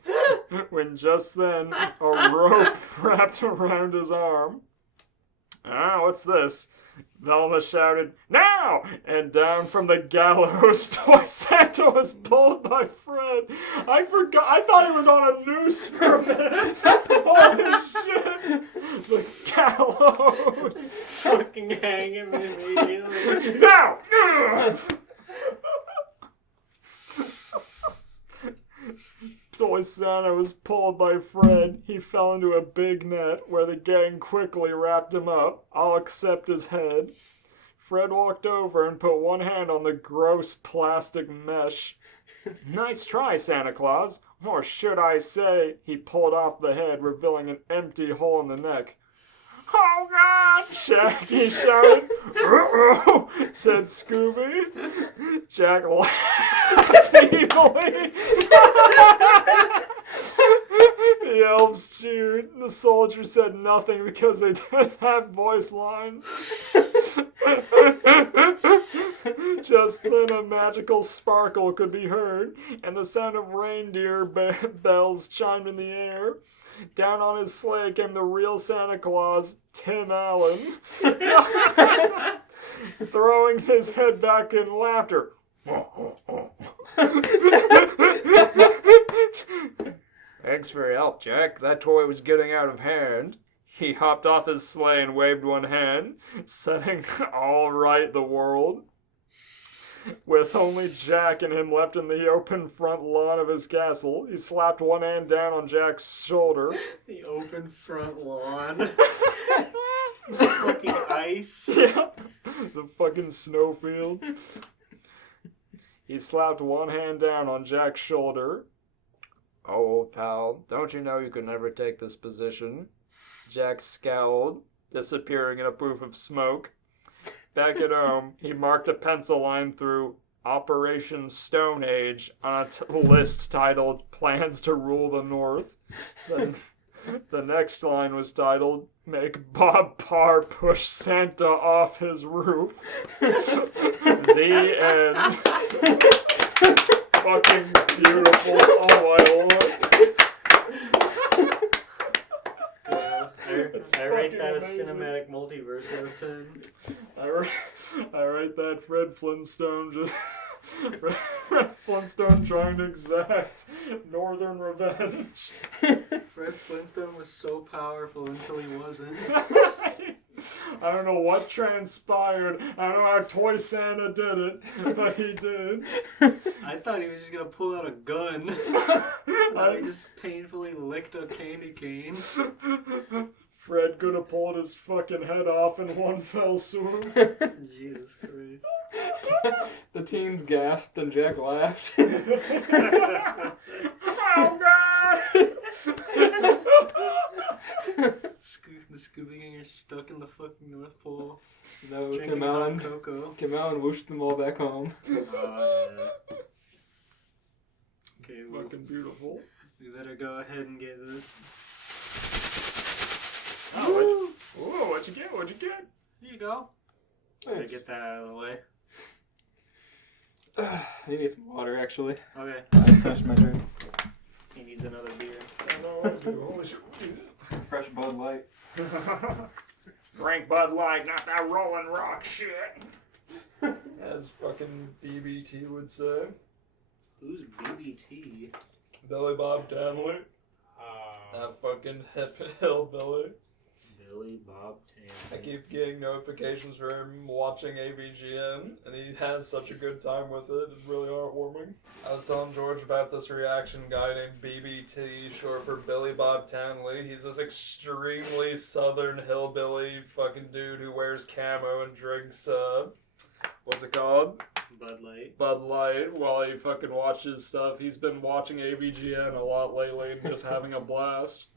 when just then a rope wrapped around his arm. "Ah, what's this?" Velma shouted, "Now!" And down from the gallows, Toy Santa was pulled by Fred. I forgot. I thought it was on a noose for a minute. Holy shit. The gallows. Fucking hang him immediately. Now! Toy Santa was pulled by Fred. He fell into a big net where the gang quickly wrapped him up, all except his head. Fred walked over and put one hand on the gross plastic mesh. "Nice try, Santa Claus. Or should I say," he pulled off the head, revealing an empty hole in the neck. "Oh, God!" Shaggy shouted. "Uh-oh," said Scooby. Jack laughed evilly. The elves cheered. The soldiers said nothing because they didn't have voice lines. Just then a magical sparkle could be heard, and the sound of reindeer bells chimed in the air. Down on his sleigh came the real Santa Claus, Tim Allen, throwing his head back in laughter. "Thanks for your help, Jack. That toy was getting out of hand." He hopped off his sleigh and waved one hand, setting all right the world. With only Jack and him left in the open front lawn of his castle, he slapped one hand down on Jack's shoulder. The open front lawn. Fucking ice. Yeah. The fucking snowfield. He slapped one hand down on Jack's shoulder. Oh, old pal, don't you know you could never take this position? Jack scowled, disappearing in a poof of smoke. Back at home, he marked a pencil line through Operation Stone Age on a list titled Plans to Rule the North. Then the next line was titled Make Bob Parr Push Santa Off His Roof. The end. Fucking beautiful. Oh my lord. I rate that a amazing. cinematic multiverse out of 10. I write that Fred Flintstone just Fred Flintstone trying to exact northern revenge. Fred Flintstone was so powerful until he wasn't. I don't know what transpired. I don't know how Toy Santa did it, but he did. I thought he was just gonna pull out a gun. He just painfully licked a candy cane. Fred could have pulled his fucking head off in one fell swoop. Jesus Christ. The teens gasped and Jack laughed. Oh god! The Scooby Gang are stuck in the fucking North Pole. No, Drinking Tim hot Allen. cocoa. Tim Allen whooshed them all back home. Oh, yeah. Okay, well, Fucking beautiful. we better go ahead and get this. Oh, what'd you get? What'd you get? Here you go. Better Thanks. get that out of the way. I need some water, actually. Okay. I finished my drink. He needs another beer. Holy shit. Fresh Bud Light. Drink Bud Light, not that Rolling Rock shit. As fucking BBT would say. Who's BBT? Billy Bob Tanley. That fucking hip hillbilly. Billy Bob I Tan. keep getting notifications for him watching AVGN, and he has such a good time with it. It's really heartwarming. I was telling George about this reaction guy named BBT, short for Billy Bob Tanley. He's this extremely southern hillbilly fucking dude who wears camo and drinks, what's it called? Bud Light. Bud Light while he fucking watches stuff. He's been watching AVGN a lot lately and just having a blast.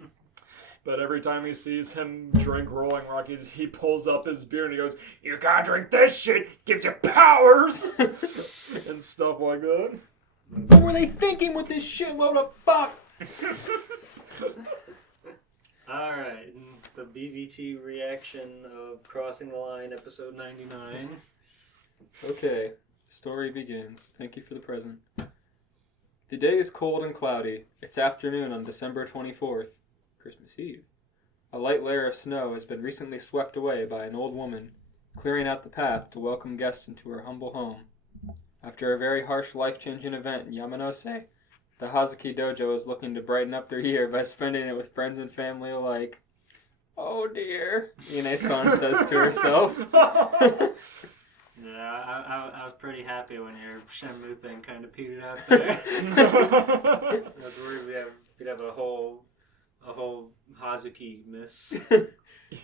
But every time he sees him drink Rolling Rock, he pulls up his beer and he goes, "You gotta drink this shit, gives you powers!" and stuff like that. What were they thinking with this shitload of fuck? Alright, the BBT reaction of Crossing the Line, episode 99. Okay, story begins. Thank you for the present. The day is cold and cloudy. It's afternoon on December 24th, Christmas Eve. A light layer of snow has been recently swept away by an old woman, clearing out the path to welcome guests into her humble home. After a very harsh life-changing event in Yamanose, the Hazuki Dojo is looking to brighten up their year by spending it with friends and family alike. Oh dear, Ine-san says to herself. Yeah, I was pretty happy when your Shenmue thing kind of petered out there. I was worried we'd have a whole Hazuki miss.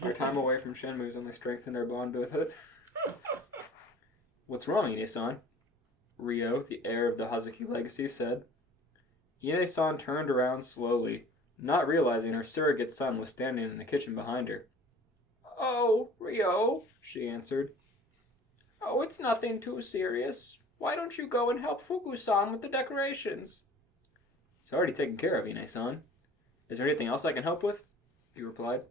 Our time away from Shenmue's only strengthened our bond with it. What's wrong, Ine-san? Ryo, the heir of the Hazuki legacy, said. Ine-san turned around slowly, not realizing her surrogate son was standing in the kitchen behind her. Oh, Ryo, she answered. Oh, it's nothing too serious. Why don't you go and help Fuku-san with the decorations? It's already taken care of, Ine-san. Is there anything else I can help with? He replied.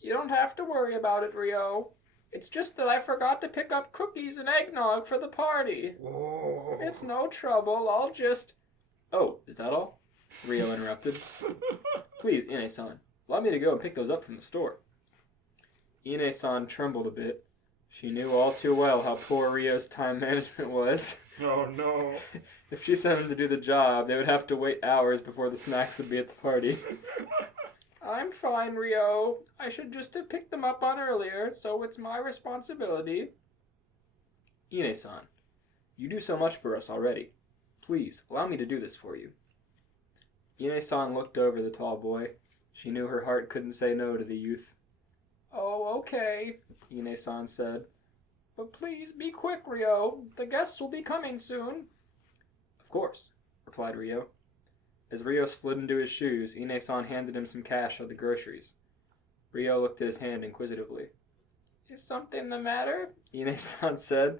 You don't have to worry about it, Ryo. It's just that I forgot to pick up cookies and eggnog for the party. Whoa. It's no trouble, I'll just... Oh, is that all? Ryo interrupted. Please, Ine-san, allow me to go and pick those up from the store. Ine-san trembled a bit. She knew all too well how poor Ryo's time management was. Oh no. If she sent him to do the job, they would have to wait hours before the snacks would be at the party. I'm fine, Ryo. I should just have picked them up on earlier, so it's my responsibility. Ine-san, you do so much for us already. Please, allow me to do this for you. Ine-san looked over the tall boy. She knew her heart couldn't say no to the youth. Oh, okay, Ine-san said. But please be quick, Ryo. The guests will be coming soon. Of course, replied Ryo. As Ryo slid into his shoes, Ine-san handed him some cash for the groceries. Ryo looked at his hand inquisitively. Is something the matter? Ine-san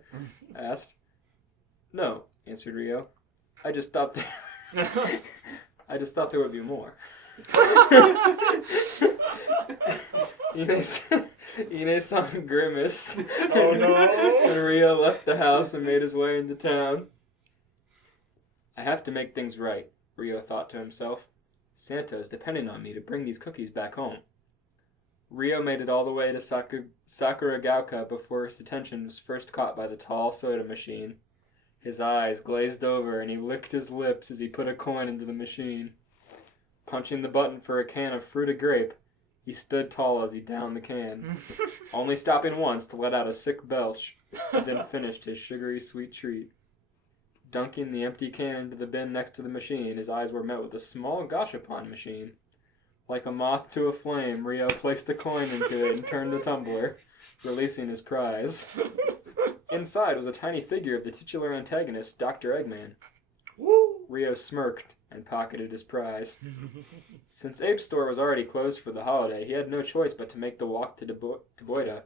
asked. No, answered Ryo. I just thought there would be more. Ine-san grimaced. Oh no! And Ryo left the house and made his way into town. I have to make things right, Ryo thought to himself. Santa is depending on me to bring these cookies back home. Ryo made it all the way to Sakuragaoka before his attention was first caught by the tall soda machine. His eyes glazed over and he licked his lips as he put a coin into the machine. Punching the button for a can of fruited grape, he stood tall as he downed the can, only stopping once to let out a sick belch, then finished his sugary sweet treat. Dunking the empty can into the bin next to the machine, his eyes were met with a small gashapon machine. Like a moth to a flame, Ryo placed the coin into it and turned the tumbler, releasing his prize. Inside was a tiny figure of the titular antagonist, Dr. Eggman. Ryo smirked and pocketed his prize. Since Abe's store was already closed for the holiday, he had no choice but to make the walk to Boida,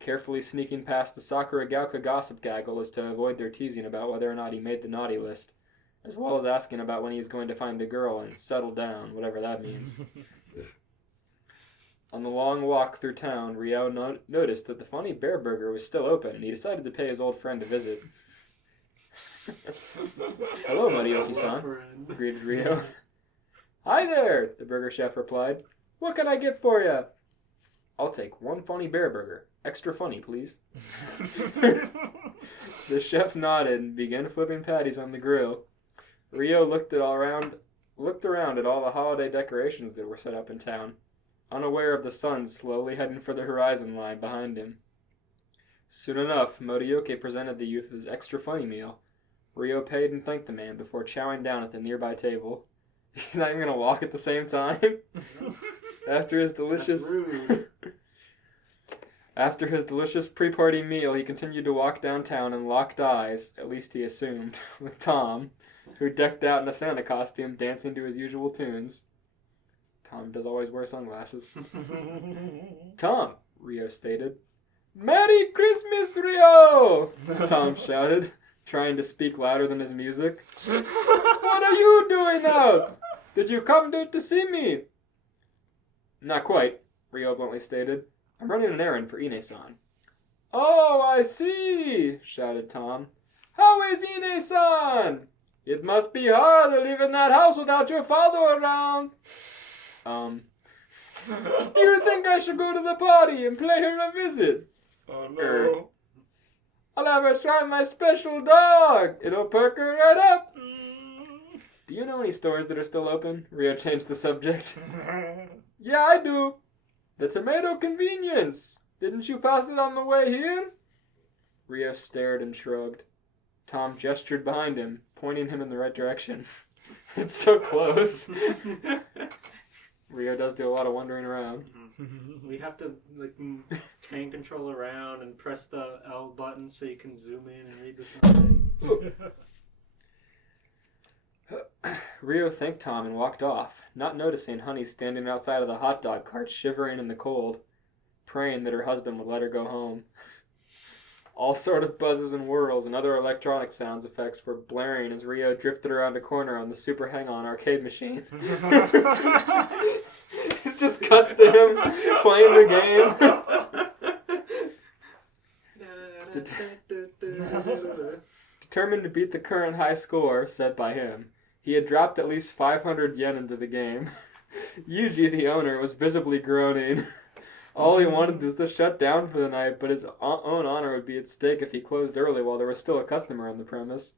carefully sneaking past the Sakuragaoka gossip gaggle as to avoid their teasing about whether or not he made the naughty list, as well as asking about when he is going to find a girl and settle down, whatever that means. On the long walk through town, Ryo noticed that the funny bear burger was still open, and he decided to pay his old friend a visit. Hello, Marioki-san, greeted Ryo. Hi there, the burger chef replied. What can I get for you? I'll take one funny bear burger. Extra funny, please. The chef nodded and began flipping patties on the grill. Ryo looked around at all the holiday decorations that were set up in town, unaware of the sun slowly heading for the horizon line behind him. Soon enough, Morioke presented the youth his extra funny meal. Ryo paid and thanked the man before chowing down at the nearby table. He's not even going to walk at the same time. After his delicious pre-party meal, he continued to walk downtown and locked eyes, at least he assumed, with Tom, who decked out in a Santa costume, dancing to his usual tunes. Tom does always wear sunglasses. Tom, Ryo stated. Merry Christmas, Ryo! Tom shouted, trying to speak louder than his music. What are you doing out? Did you come to see me? Not quite, Ryo bluntly stated. I'm running an errand for Ine-san. Oh, I see, shouted Tom. How is Ine-san? It must be hard to live in that house without your father around. Do you think I should go to the party and play her a visit? Oh no. I'll have her try my special dog. It'll perk her right up. Do you know any stores that are still open? Ryo changed the subject. Yeah, I do. The Tomato Convenience. Didn't you pass it on the way here? Ryo stared and shrugged. Tom gestured behind him, pointing him in the right direction. It's so close. Ryo does do a lot of wandering around. We have to tank control around and press the L button so you can zoom in and read the sign. Ryo thanked Tom and walked off, not noticing Honey standing outside of the hot dog cart shivering in the cold, praying that her husband would let her go home. All sort of buzzes and whirls and other electronic sounds effects were blaring as Ryo drifted around a corner on the Super Hang-On arcade machine. It's just cuts to him playing the game. Determined to beat the current high score set by him, he had dropped at least 500 yen into the game. Yuji, the owner, was visibly groaning. All he wanted was to shut down for the night, but his own honor would be at stake if he closed early while there was still a customer on the premise.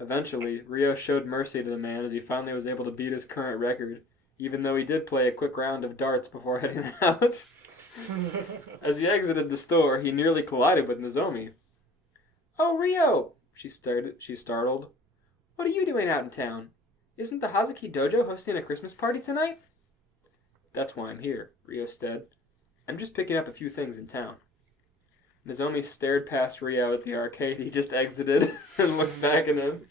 Eventually, Ryo showed mercy to the man as he finally was able to beat his current record, even though he did play a quick round of darts before heading out. As he exited the store, he nearly collided with Nozomi. Oh, Rio! She startled. What are you doing out in town? Isn't the Hazuki Dojo hosting a Christmas party tonight? That's why I'm here, Rio said. I'm just picking up a few things in town. Nozomi stared past Rio at the arcade he just exited and looked back at him.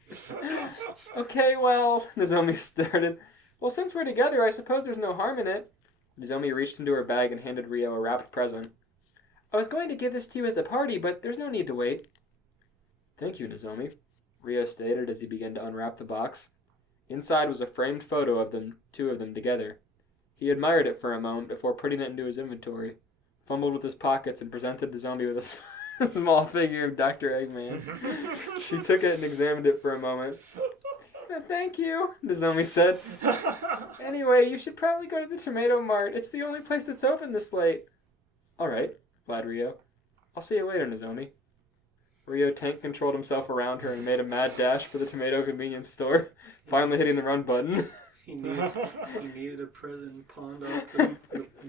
Okay, well, Nozomi started. Well, since we're together, I suppose there's no harm in it. Nozomi reached into her bag and handed Rio a wrapped present. I was going to give this to you at the party, but there's no need to wait. Thank you, Nozomi, Rio stated as he began to unwrap the box. Inside was a framed photo of them, two of them together. He admired it for a moment before putting it into his inventory, fumbled with his pockets, and presented Nozomi with a small figure of Dr. Eggman. She took it and examined it for a moment. Thank you, Nozomi said. Anyway, you should probably go to the Tomato Mart. It's the only place that's open this late. All right, replied Rio. I'll see you later, Nozomi. Rio tank-controlled himself around her and made a mad dash for the tomato convenience store, finally hitting the run button. He needed a present pawned off the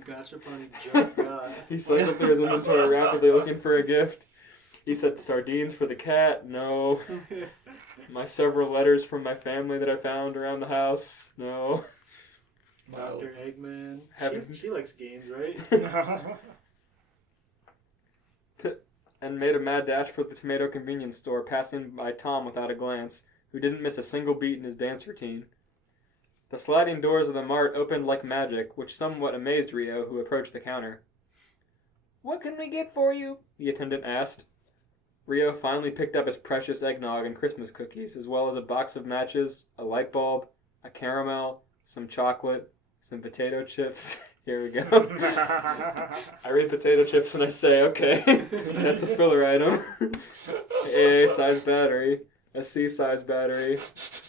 gachapon he just got. He slipped through his inventory rapidly looking for a gift. He said sardines for the cat. No. My several letters from my family that I found around the house. No. Dr. Eggman. She likes games, right? And made a mad dash for the tomato convenience store, passing by Tom without a glance, who didn't miss a single beat in his dance routine. The sliding doors of the mart opened like magic, which somewhat amazed Rio, who approached the counter. What can we get for you? The attendant asked. Rio finally picked up his precious eggnog and Christmas cookies, as well as a box of matches, a light bulb, a caramel, some chocolate, some potato chips. Here we go. I read potato chips and I say, okay, that's a filler item. A size battery, a C-size battery,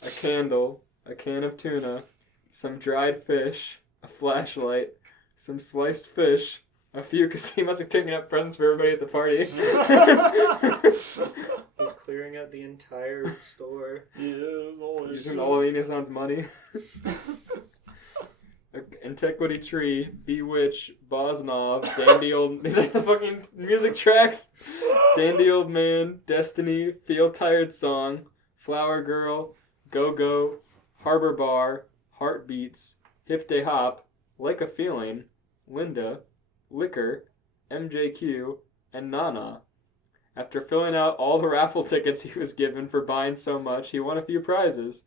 a candle, a can of tuna, some dried fish, a flashlight, some sliced fish, a few, because he must be picking up presents for everybody at the party. He's clearing out the entire store. He is, holy Using shit. all of Inasan's money. Antiquity Tree, Bewitch, Bosnov, Dandy Old... These are the fucking music tracks. Dandy Old Man, Destiny, Feel Tired Song, Flower Girl, Go-Go, Harbor Bar, Heartbeats, Hip Day Hop, Like a Feeling, Linda, Liquor, MJQ, and Nana. After filling out all the raffle tickets he was given for buying so much, he won a few prizes.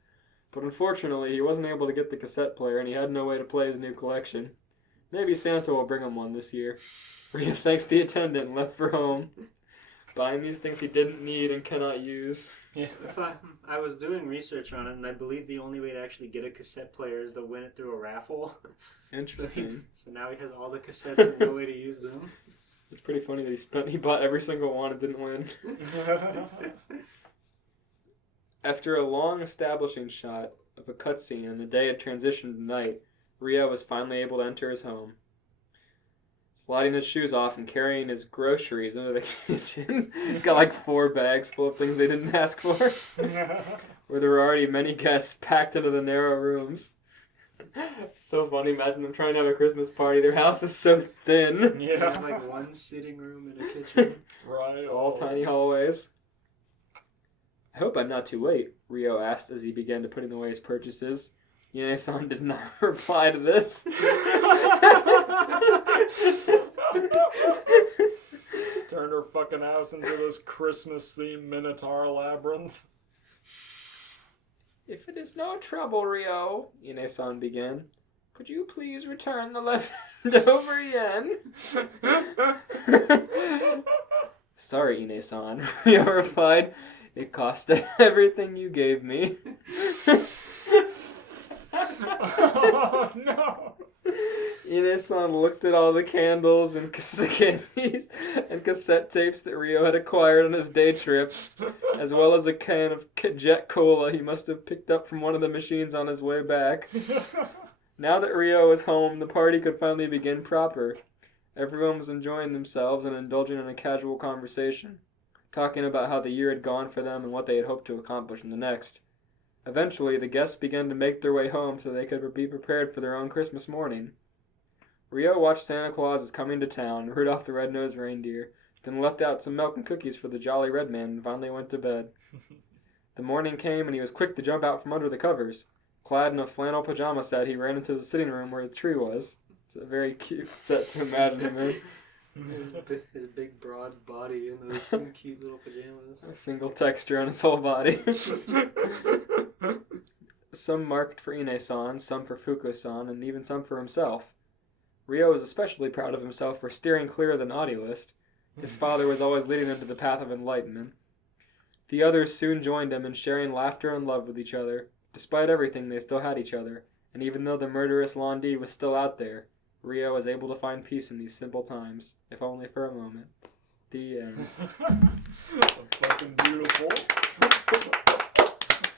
But unfortunately, he wasn't able to get the cassette player, and he had no way to play his new collection. Maybe Santa will bring him one this year. Rita thanks the attendant and left for home, buying these things he didn't need and cannot use. Yeah. I was doing research on it, and I believe the only way to actually get a cassette player is to win it through a raffle. Interesting. So now he has all the cassettes and no way to use them. It's pretty funny that he bought every single one and didn't win. After a long establishing shot of a cutscene and the day had transitioned to night, Rio was finally able to enter his home. Sliding his shoes off and carrying his groceries into the kitchen, he's got like 4 bags full of things they didn't ask for, where there were already many guests packed into the narrow rooms. It's so funny, imagine them trying to have a Christmas party. Their house is so thin. They have like one sitting room and a kitchen. Right. It's all tiny hallways. I hope I'm not too late, Rio asked as he began to putting away his purchases. Yune-san did not reply to this. Turned her fucking house into this Christmas-themed Minotaur labyrinth. If it is no trouble, Rio, Yune-san began, could you please return the leftover yen? Sorry, Ine-san, Rio replied. It cost everything you gave me. Oh, no. Ine-san looked at all the candles and candies and cassette tapes that Rio had acquired on his day trip, as well as a can of Jet Cola he must have picked up from one of the machines on his way back. Now that Rio was home, the party could finally begin proper. Everyone was enjoying themselves and indulging in a casual conversation, talking about how the year had gone for them and what they had hoped to accomplish in the next. Eventually, the guests began to make their way home so they could be prepared for their own Christmas morning. Rio watched Santa Claus is Coming to Town, Rudolph the Red-Nosed Reindeer, then left out some milk and cookies for the jolly red man and finally went to bed. The morning came and he was quick to jump out from under the covers. Clad in a flannel pajama set, he ran into the sitting room where the tree was. It's a very cute set to imagine him in. His big broad body in those cute little pajamas. A single texture on his whole body. Some marked for Ine-san, some for Fuko-san, and even some for himself. Ryo was especially proud of himself for steering clear of the naughty list. His father was always leading them to the path of enlightenment. The others soon joined him in sharing laughter and love with each other. Despite everything, they still had each other, and even though the murderous Londi was still out there, Ryo was able to find peace in these simple times, if only for a moment. The end. Fucking beautiful.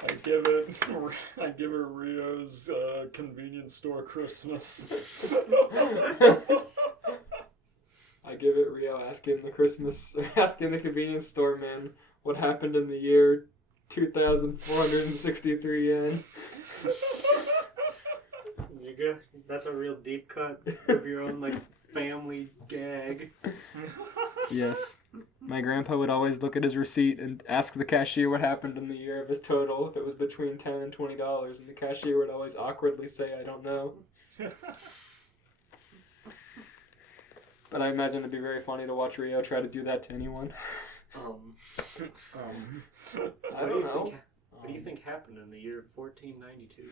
I give it Rio's convenience store Christmas. I give it Rio asking the convenience store man what happened in the year 2,463 yen. That's a real deep cut of your own like family gag. Yes. My grandpa would always look at his receipt and ask the cashier what happened in the year of his total, if it was between $10 and $20, and the cashier would always awkwardly say, I don't know. But I imagine it'd be very funny to watch Rio try to do that to anyone. I don't know. What do you think happened in the year 1492?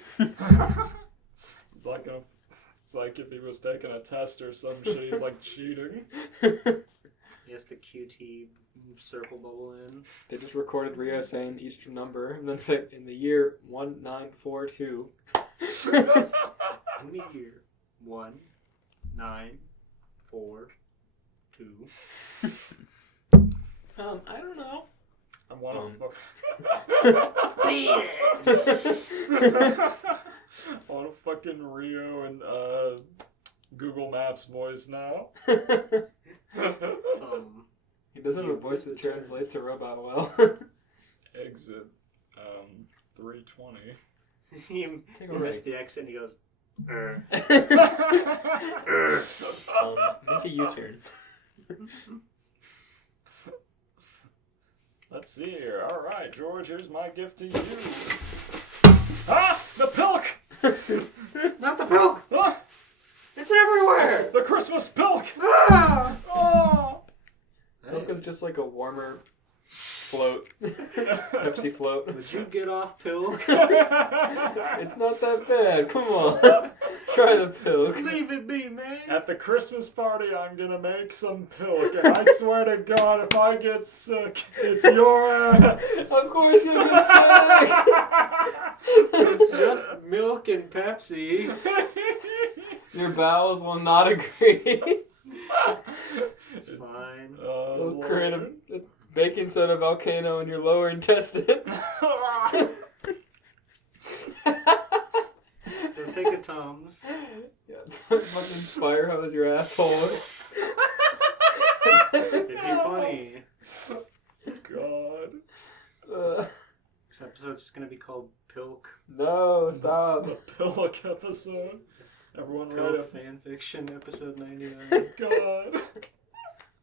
It's like if he was taking a test or some shit, he's like cheating. He has the QT circle bubble in. They just recorded Rio saying each number, and then said, in the year 1942. In the year 1942. I don't know. I want to fucking Rio and Google Maps voice now. He doesn't have a voice that translates to robot well. Exit 320. He missed the accent. He goes, Make a U-turn. Let's see here. All right, George, here's my gift to you. Ah! The pilk! not the pilk! Ah! It's everywhere! The Christmas pilk! Ah! Oh! Milk is just like a warmer float. Pepsi float. Would you get off pilk? It's not that bad. Come on. Try the pilk. Leave it be, man. At the Christmas party, I'm gonna make some pilk, and I swear to God, if I get sick, it's your ass. Of course you'll get sick. It's just milk and Pepsi. Your bowels will not agree. It's fine. You'll create a baking soda volcano in your lower intestine. Don't take a Tums. Yeah, fucking fire hose your asshole. It'd be funny. God. This episode's just gonna be called Pilk. No, stop. The pilk episode. Everyone write Pilk a Fanfiction, episode 99. God.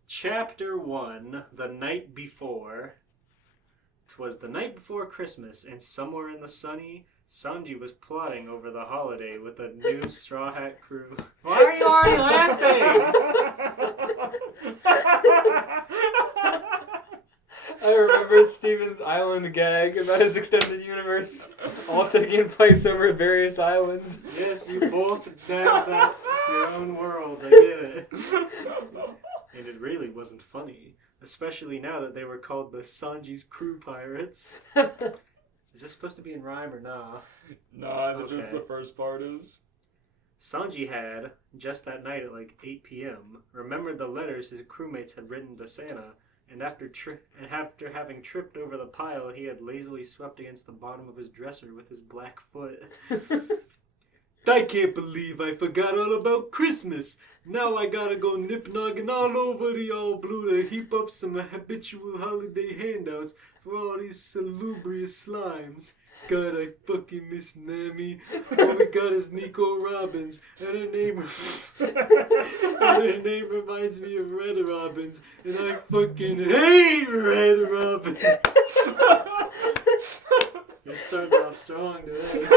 Chapter 1, The Night Before. 'Twas the night before Christmas, and somewhere in the sunny, Sanji was plotting over the holiday with a new Straw Hat crew. Why are you already laughing? I remembered Steven's island gag about his extended universe all taking place over various islands. Yes, you both dabbed at your own world. I get it. And it really wasn't funny, especially now that they were called the Sanji's Crew Pirates. Is this supposed to be in rhyme or nah? Nah, just the first part is. Sanji had, just that night at like 8 p.m., remembered the letters his crewmates had written to Santa, and after having tripped over the pile, he had lazily swept against the bottom of his dresser with his black foot. I can't believe I forgot all about Christmas. Now I gotta go nip-nogging all over the old blue to heap up some habitual holiday handouts for all these salubrious slimes. God, I fucking miss Nami. All we got is Nico Robbins, and her name reminds me of Red Robbins, and I fucking hate Red Robbins. You're starting off strong today.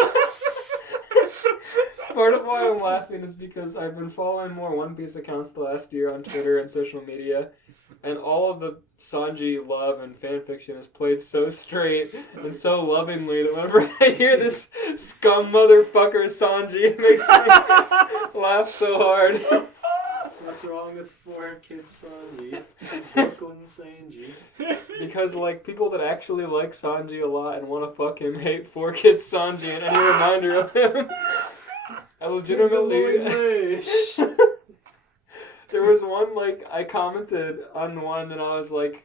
Part of why I'm laughing is because I've been following more One Piece accounts the last year on Twitter and social media, and all of the Sanji love and fanfiction is played so straight and so lovingly that whenever I hear this scum motherfucker Sanji, it makes me laugh so hard. What's wrong with 4-Kid Sanji? Brooklyn Sanji. Because, like, people that actually like Sanji a lot and want to fuck him hate 4-Kid Sanji and any reminder of him. I legitimately... There was one, like, I commented on one and I was like,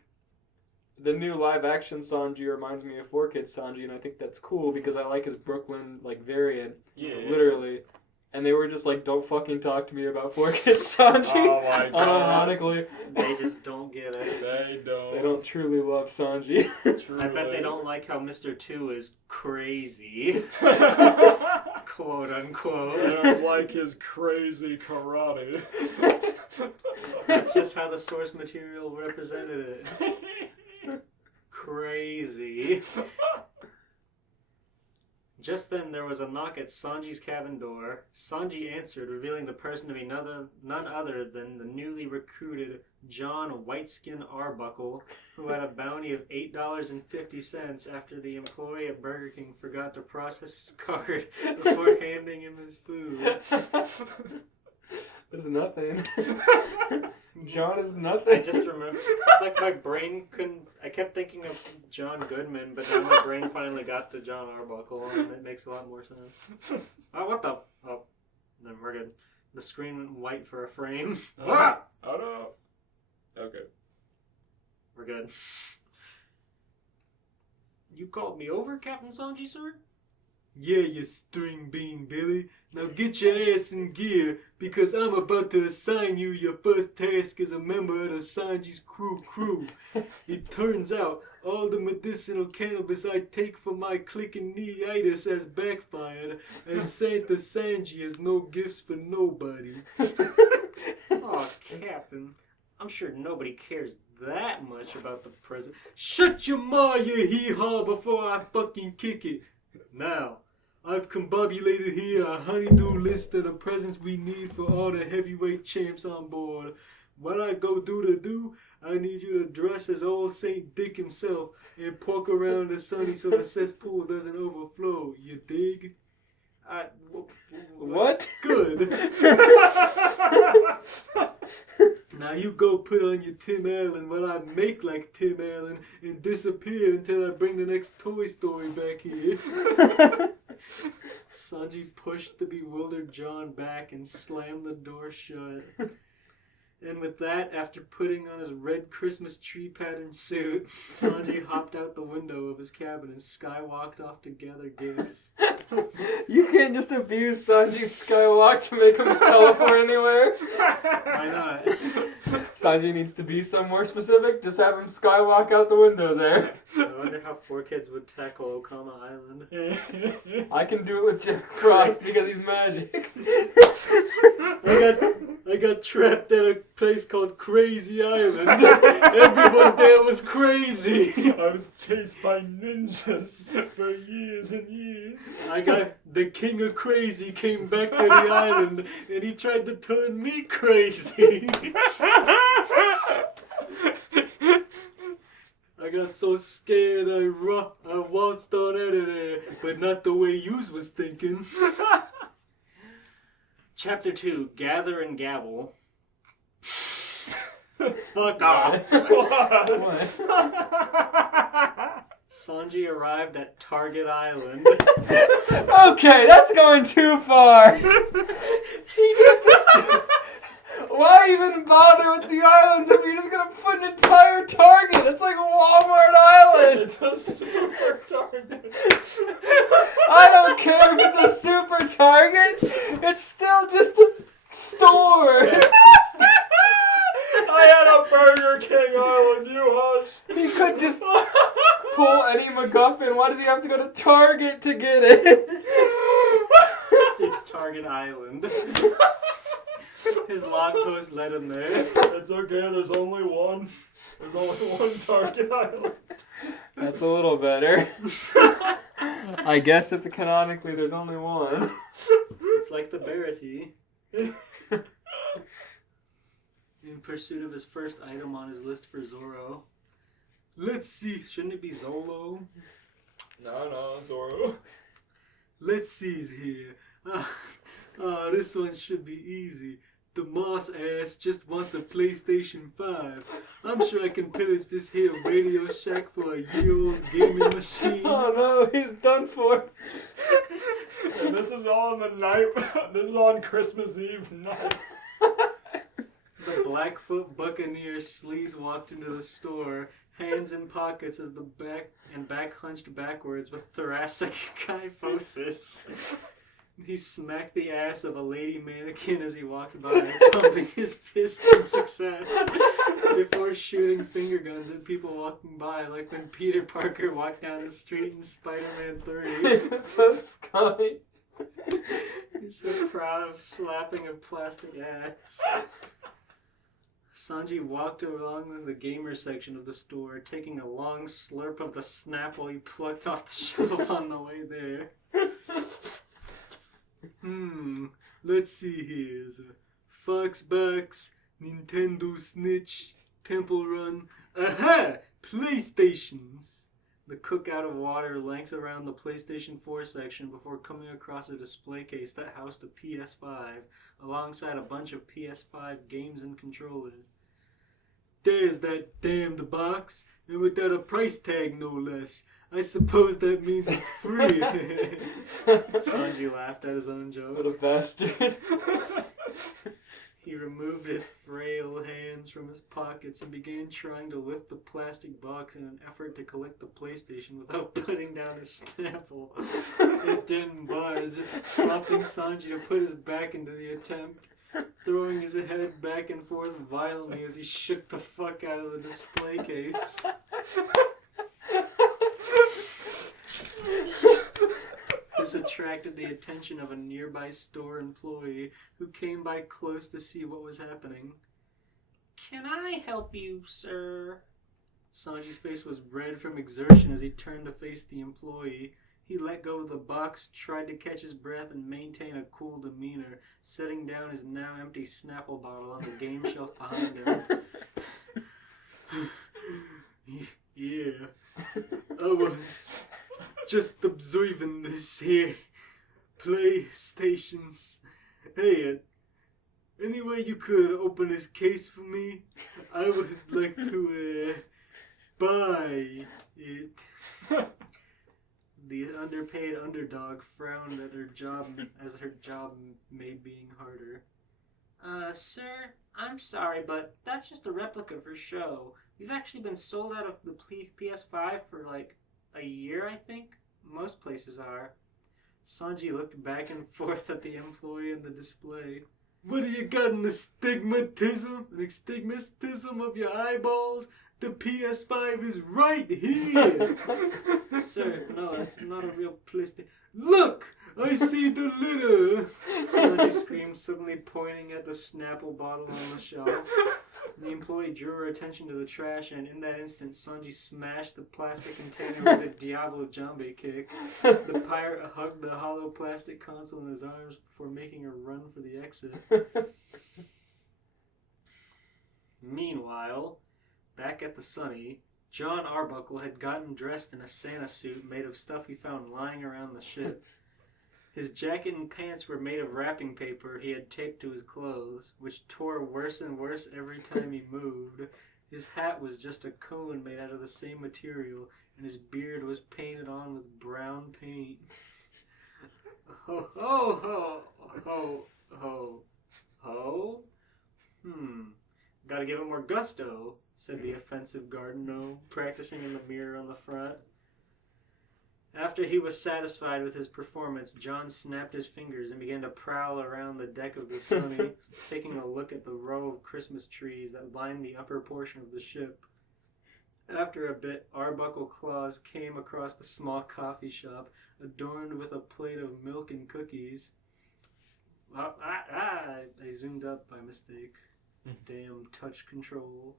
the new live-action Sanji reminds me of 4-Kid Sanji, and I think that's cool because I like his Brooklyn, like, variant. Yeah. Literally. And they were just like, don't fucking talk to me about 4-Kid Sanji. Oh my god. Unironically. They just don't get it. They don't. They don't truly love Sanji. I bet they don't like how Mr. 2 is crazy. Quote unquote. They don't like his crazy karate. That's just how the source material represented it. Crazy. Just then there was a knock at Sanji's cabin door. Sanji answered, revealing the person to be none other than the newly recruited John Whiteskin Arbuckle, who had a bounty of $8.50 after the employee at Burger King forgot to process his card before handing him his food. There's nothing. John is nothing. I just remember, like, my brain couldn't. I kept thinking of John Goodman, but then my brain finally got to John Arbuckle, and it makes a lot more sense. Oh, what the? Oh, then we're good. The screen went white for a frame. Oh no. Okay. We're good. You called me over, Captain Sanji, sir? Yeah, you string bean Billy. Now get your ass in gear, because I'm about to assign you your first task as a member of the Sanji's crew. It turns out all the medicinal cannabis I take for my clicking knee-itis has backfired, and Santa Sanji has no gifts for nobody. Oh, Captain, I'm sure nobody cares that much about the present. Shut your maw, you hee-haw, before I fucking kick it. Now, I've combobulated here a honeydew list of the presents we need for all the heavyweight champs on board. When I go do, I need you to dress as old Saint Dick himself and poke around the sunny so the cesspool doesn't overflow. You dig? What? Good. Now you go put on your Tim Allen while I make like Tim Allen and disappear until I bring the next Toy Story back here. Sanji pushed the bewildered John back and slammed the door shut. And with that, after putting on his red Christmas tree pattern suit, Sanji hopped out the window of his cabin and skywalked off to gather gifts. You can't just abuse Sanji's skywalk to make him teleport anywhere. Why not? Sanji needs to be somewhere specific. Just have him skywalk out the window there. I wonder how 4-Kids would tackle Okama Island. I can do it with Jack Frost because he's magic. I got trapped at a place called Crazy Island. Everyone there was crazy. I was chased by ninjas for years and years. The king of crazy came back to the island and he tried to turn me crazy. I got so scared I waltzed on out of there, but not the way yous was thinking. Chapter 2, Gather and Gabble. Fuck off. Sanji arrived at Target Island. Okay, that's going too far. He could just... Why even bother with the islands if you're just gonna put an entire Target? It's like Walmart Island. It's a super Target. I don't care if it's a super Target. It's still just a store. I had a Burger King Island, you hush. He could just pull any MacGuffin? Why does he have to go to Target to get it? It's Target Island. His log post led him there. It's okay, there's only one. There's only one Target Island. That's a little better. I guess if canonically there's only one. It's like the Barity. In pursuit of his first item on his list for Zorro. Let's see, shouldn't it be Zolo? No, Zorro. Let's see here. This one should be easy. The Moss ass just wants a PlayStation 5. I'm sure I can pillage this here Radio Shack for a year-old gaming machine. Oh no, he's done for. And this is all on the night. This is on Christmas Eve night. The Blackfoot Buccaneer sleaze walked into the store, hands in pockets as the back hunched backwards with thoracic kyphosis. He smacked the ass of a lady mannequin as he walked by, pumping his fist in success before shooting finger guns at people walking by, like when Peter Parker walked down the street in Spider-Man 3. It's so scummy. He's so proud of slapping a plastic ass. Sanji walked along the gamer section of the store, taking a long slurp of the Snapple he plucked off the shelf on the way there. Let's see here. Foxbox, Nintendo Snitch, Temple Run. Aha! PlayStations! The cook out of water lanked around the PlayStation 4 section before coming across a display case that housed a PS5, alongside a bunch of PS5 games and controllers. There's that damned box, and without a price tag no less. I suppose that means it's free. Sanji laughed at his own joke. What a bastard. He removed his frail hands from his pockets and began trying to lift the plastic box in an effort to collect the PlayStation without putting down his Snapple. It didn't budge, prompting Sanji to put his back into the attempt, throwing his head back and forth violently as he shook the fuck out of the display case. This attracted the attention of a nearby store employee who came by close to see what was happening. "Can I help you, sir?" Sanji's face was red from exertion as he turned to face the employee. He let go of the box, tried to catch his breath, and maintain a cool demeanor, setting down his now empty Snapple bottle on the game shelf behind him. Yeah, I was just observing this here PlayStations. Hey, any way you could open this case for me? I would like to buy it. The underpaid underdog frowned at her job as her job made being harder. Sir, I'm sorry, but that's just a replica for show. We've actually been sold out of the PS5 for like a year, I think. Most places are. Sanji looked back and forth at the employee in the display. What do you got in the astigmatism of your eyeballs? The PS5 is right here! Sir, no, that's not a real PlayStation. Look! I see the litter! Sanji screamed, suddenly pointing at the Snapple bottle on the shelf. The employee drew her attention to the trash, and in that instant, Sanji smashed the plastic container with a Diablo Jambe kick. The pirate hugged the hollow plastic console in his arms before making a run for the exit. Meanwhile, back at the Sunny, John Arbuckle had gotten dressed in a Santa suit made of stuff he found lying around the ship. His jacket and pants were made of wrapping paper he had taped to his clothes, which tore worse and worse every time he moved. His hat was just a cone made out of the same material, and his beard was painted on with brown paint. Ho, ho, ho, ho, ho, ho? Gotta give it more gusto, said the offensive Gardeno, practicing in the mirror on the front. After he was satisfied with his performance, John snapped his fingers and began to prowl around the deck of the Sunny, taking a look at the row of Christmas trees that lined the upper portion of the ship. After a bit, Arbuckle Claus came across the small coffee shop, adorned with a plate of milk and cookies. I zoomed up by mistake. Damn touch control.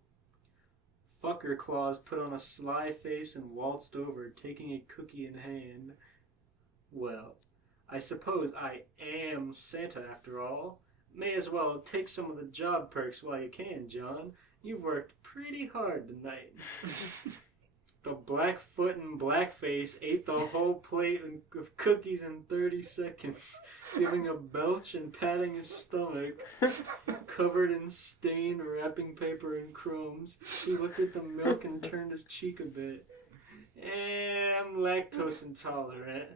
Fucker Claus put on a sly face and waltzed over, taking a cookie in hand. Well, I suppose I am Santa after all. May as well take some of the job perks while you can, John. You've worked pretty hard tonight. The Blackfoot and Blackface ate the whole plate of cookies in 30 seconds, giving a belch and patting his stomach. Covered in stained wrapping paper and crumbs, he looked at the milk and turned his cheek a bit. I'm lactose intolerant.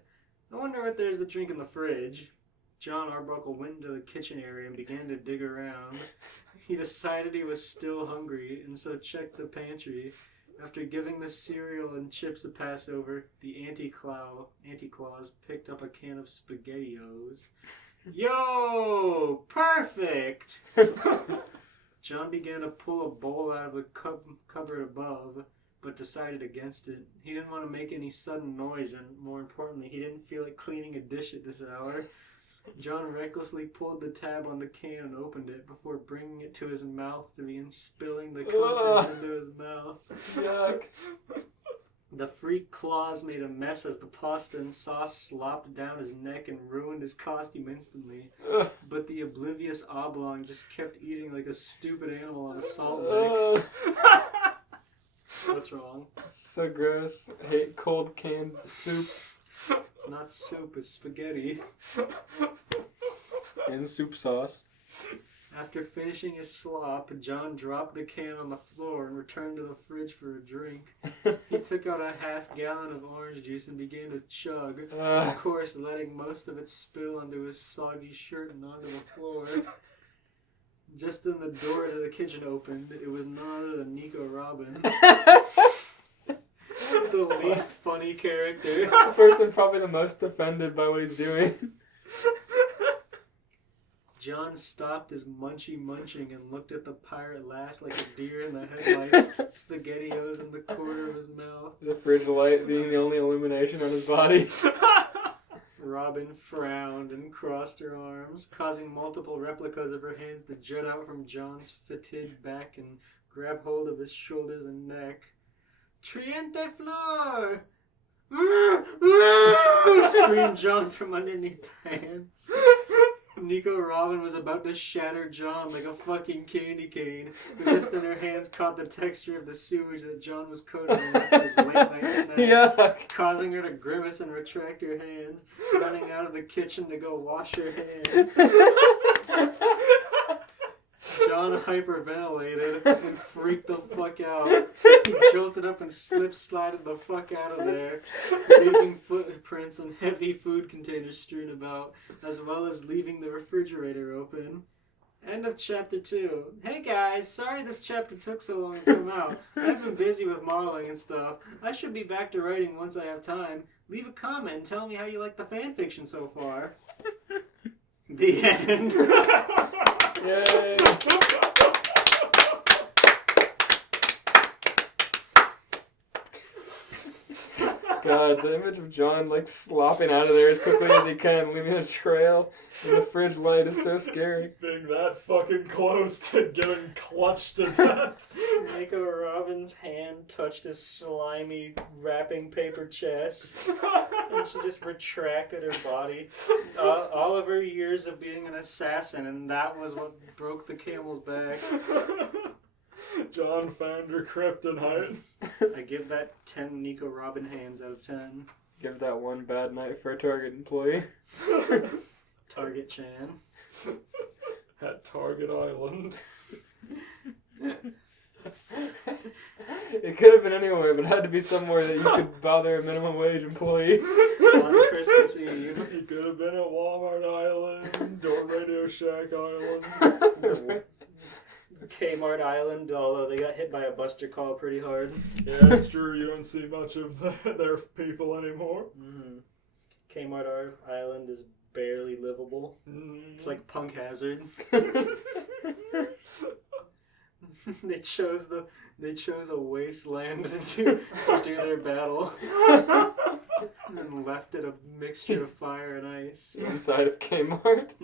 I wonder what there's to drink in the fridge. John Arbuckle went into the kitchen area and began to dig around. He decided he was still hungry, and so checked the pantry. After giving the cereal and chips a pass-over, the Anti-Claus picked up a can of SpaghettiOs. Yo! Perfect! John began to pull a bowl out of the cupboard above, but decided against it. He didn't want to make any sudden noise, and more importantly, he didn't feel like cleaning a dish at this hour. John recklessly pulled the tab on the can and opened it before bringing it to his mouth to begin spilling the contents into his mouth. Yuck. The freak Claus made a mess as the pasta and sauce slopped down his neck and ruined his costume instantly. But the oblivious oblong just kept eating like a stupid animal on a salt lick. What's wrong? So gross. I hate cold canned soup. It's not soup, it's spaghetti. And soup sauce. After finishing his slop, John dropped the can on the floor and returned to the fridge for a drink. He took out a half-gallon of orange juice and began to chug, of course letting most of it spill onto his soggy shirt and onto the floor. Just then the door to the kitchen opened. It was none other than Nico Robin. The least funny character. The person probably the most offended by what he's doing. John stopped his munching and looked at the pirate lass like a deer in the headlights, SpaghettiOs in the corner of his mouth. The fridge light being the only illumination on his body. Robin frowned and crossed her arms, causing multiple replicas of her hands to jut out from John's fatigued back and grab hold of his shoulders and neck. Triente Flor! Screamed John from underneath the hands. Nico Robin was about to shatter John like a fucking candy cane, but just then her hands caught the texture of the sewage that John was coated in after his late night snack, Yuck. causing her to grimace and retract her hands, running out of the kitchen to go wash her hands. John hyperventilated and freaked the fuck out. He jolted up and slided the fuck out of there, leaving footprints on heavy food containers strewn about, as well as leaving the refrigerator open. End of chapter 2. Hey guys, sorry this chapter took so long to come out. I've been busy with modeling and stuff. I should be back to writing once I have time. Leave a comment and tell me how you like the fanfiction so far. The end. Yay. God, the image of John like slopping out of there as quickly as he can, leaving a trail in the fridge light is so scary. Being that fucking close to getting clutched to death. Nico Robin's hand touched his slimy wrapping paper chest, and she just retracted her body. All of her years of being an assassin, and that was what broke the camel's back. John found her kryptonite. I give that 10 Nico Robin hands out of 10. Give that one bad night for a Target employee. Target Chan. At Target Island. It could have been anywhere, but it had to be somewhere that you could bother a minimum wage employee. On Christmas Eve. He could have been at Walmart Island or Radio Shack Island. Kmart Island, although they got hit by a buster call pretty hard. Yeah, it's true. You don't see much of their people anymore. Mm. Kmart Island is barely livable. It's like Punk Hazard. They chose a wasteland to do their battle, and then left it a mixture of fire and ice. Inside of Kmart.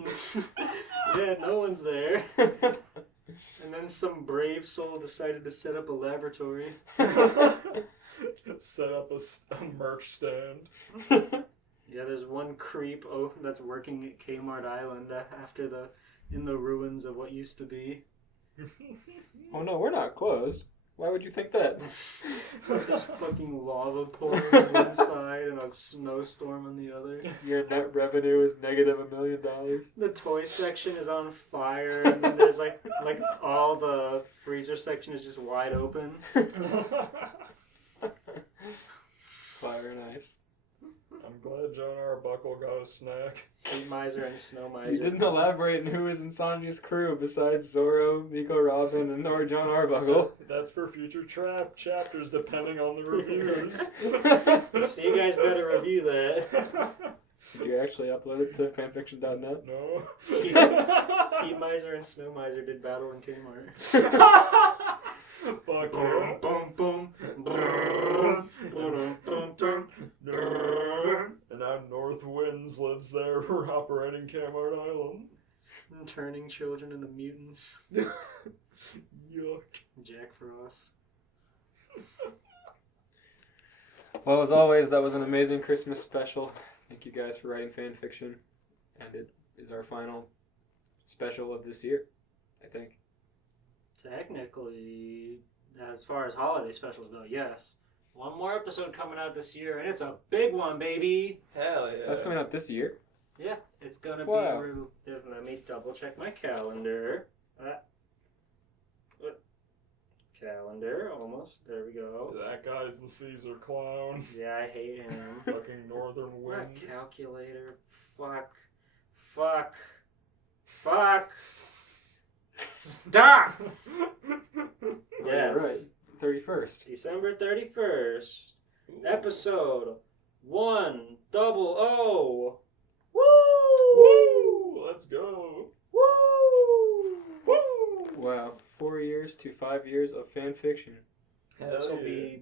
Yeah, no one's there. And then some brave soul decided to set up a laboratory. Set up a merch stand. Yeah, there's one creep that's working at Kmart Island in the ruins of what used to be. Oh no, we're not closed. Why would you think that? There's fucking lava pouring on one side and a snowstorm on the other. Your net revenue is negative $1 million. The toy section is on fire, and then there's like all the freezer section is just wide open. Fire and ice. I'm glad John Arbuckle got a snack. Heat Miser and Snow Miser. You didn't elaborate on who was in Sonya's crew besides Zorro, Nico Robin, and or John Arbuckle. That's for future chapters, depending on the reviews. So you guys better review that. Did you actually upload it to fanfiction.net? No. Heat Miser and Snow Miser did battle in Kmart. Fuck yeah. Boom, boom. And now North Winds lives there. We're operating Kmart Island. And turning children into mutants. Yuck. Jack Frost. Well, as always, that was an amazing Christmas special. Thank you guys for writing fan fiction. And it is our final special of this year, I think. Technically, as far as holiday specials go, yes. One more episode coming out this year, and it's a big one, baby. Hell yeah. That's coming out this year. Yeah, it's gonna Wow. be. Let me double check my calendar. What? Calendar, almost. There we go. So that guy's the Caesar clown. Yeah, I hate him. Fucking Northern Not Wind. calculator. Fuck. Stop! Yes. Right. 31st. December 31st. Episode 100. Woo! Woo! Let's go. Woo! Woo! Wow. 4 years to 5 years of fan fiction. This Hell will yeah.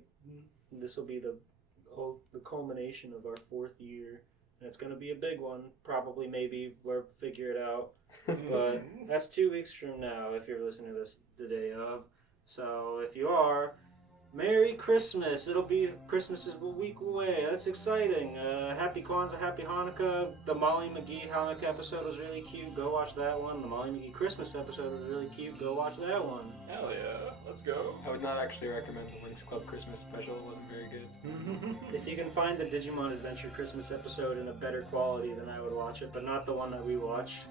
be the culmination of our 4th year. And it's going to be a big one. Probably, maybe, we'll figure it out. But that's 2 weeks from now if you're listening to this the day of. So if you are, Merry Christmas. Christmas is a week away. That's exciting. Happy Kwanzaa, Happy Hanukkah. The Molly McGee Hanukkah episode was really cute. Go watch that one. The Molly McGee Christmas episode was really cute. Go watch that one. Hell yeah. Let's go. I would not actually recommend the Winx Club Christmas special. It wasn't very good. If you can find the Digimon Adventure Christmas episode in a better quality, then I would watch it, but not the one that we watched.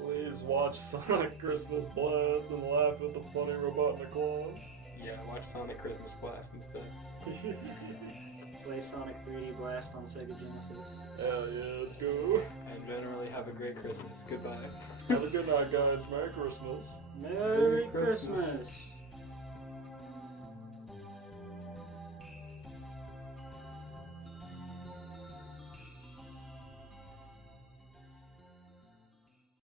Please watch Sonic Christmas Blast and laugh at the funny Robotnik claws. Yeah, watch Sonic Christmas Blast instead. Play Sonic 3D Blast on Sega Genesis. Hell yeah, let's go. And generally have a great Christmas. Goodbye. Have a good night, guys. Merry Christmas. Merry Christmas. Christmas.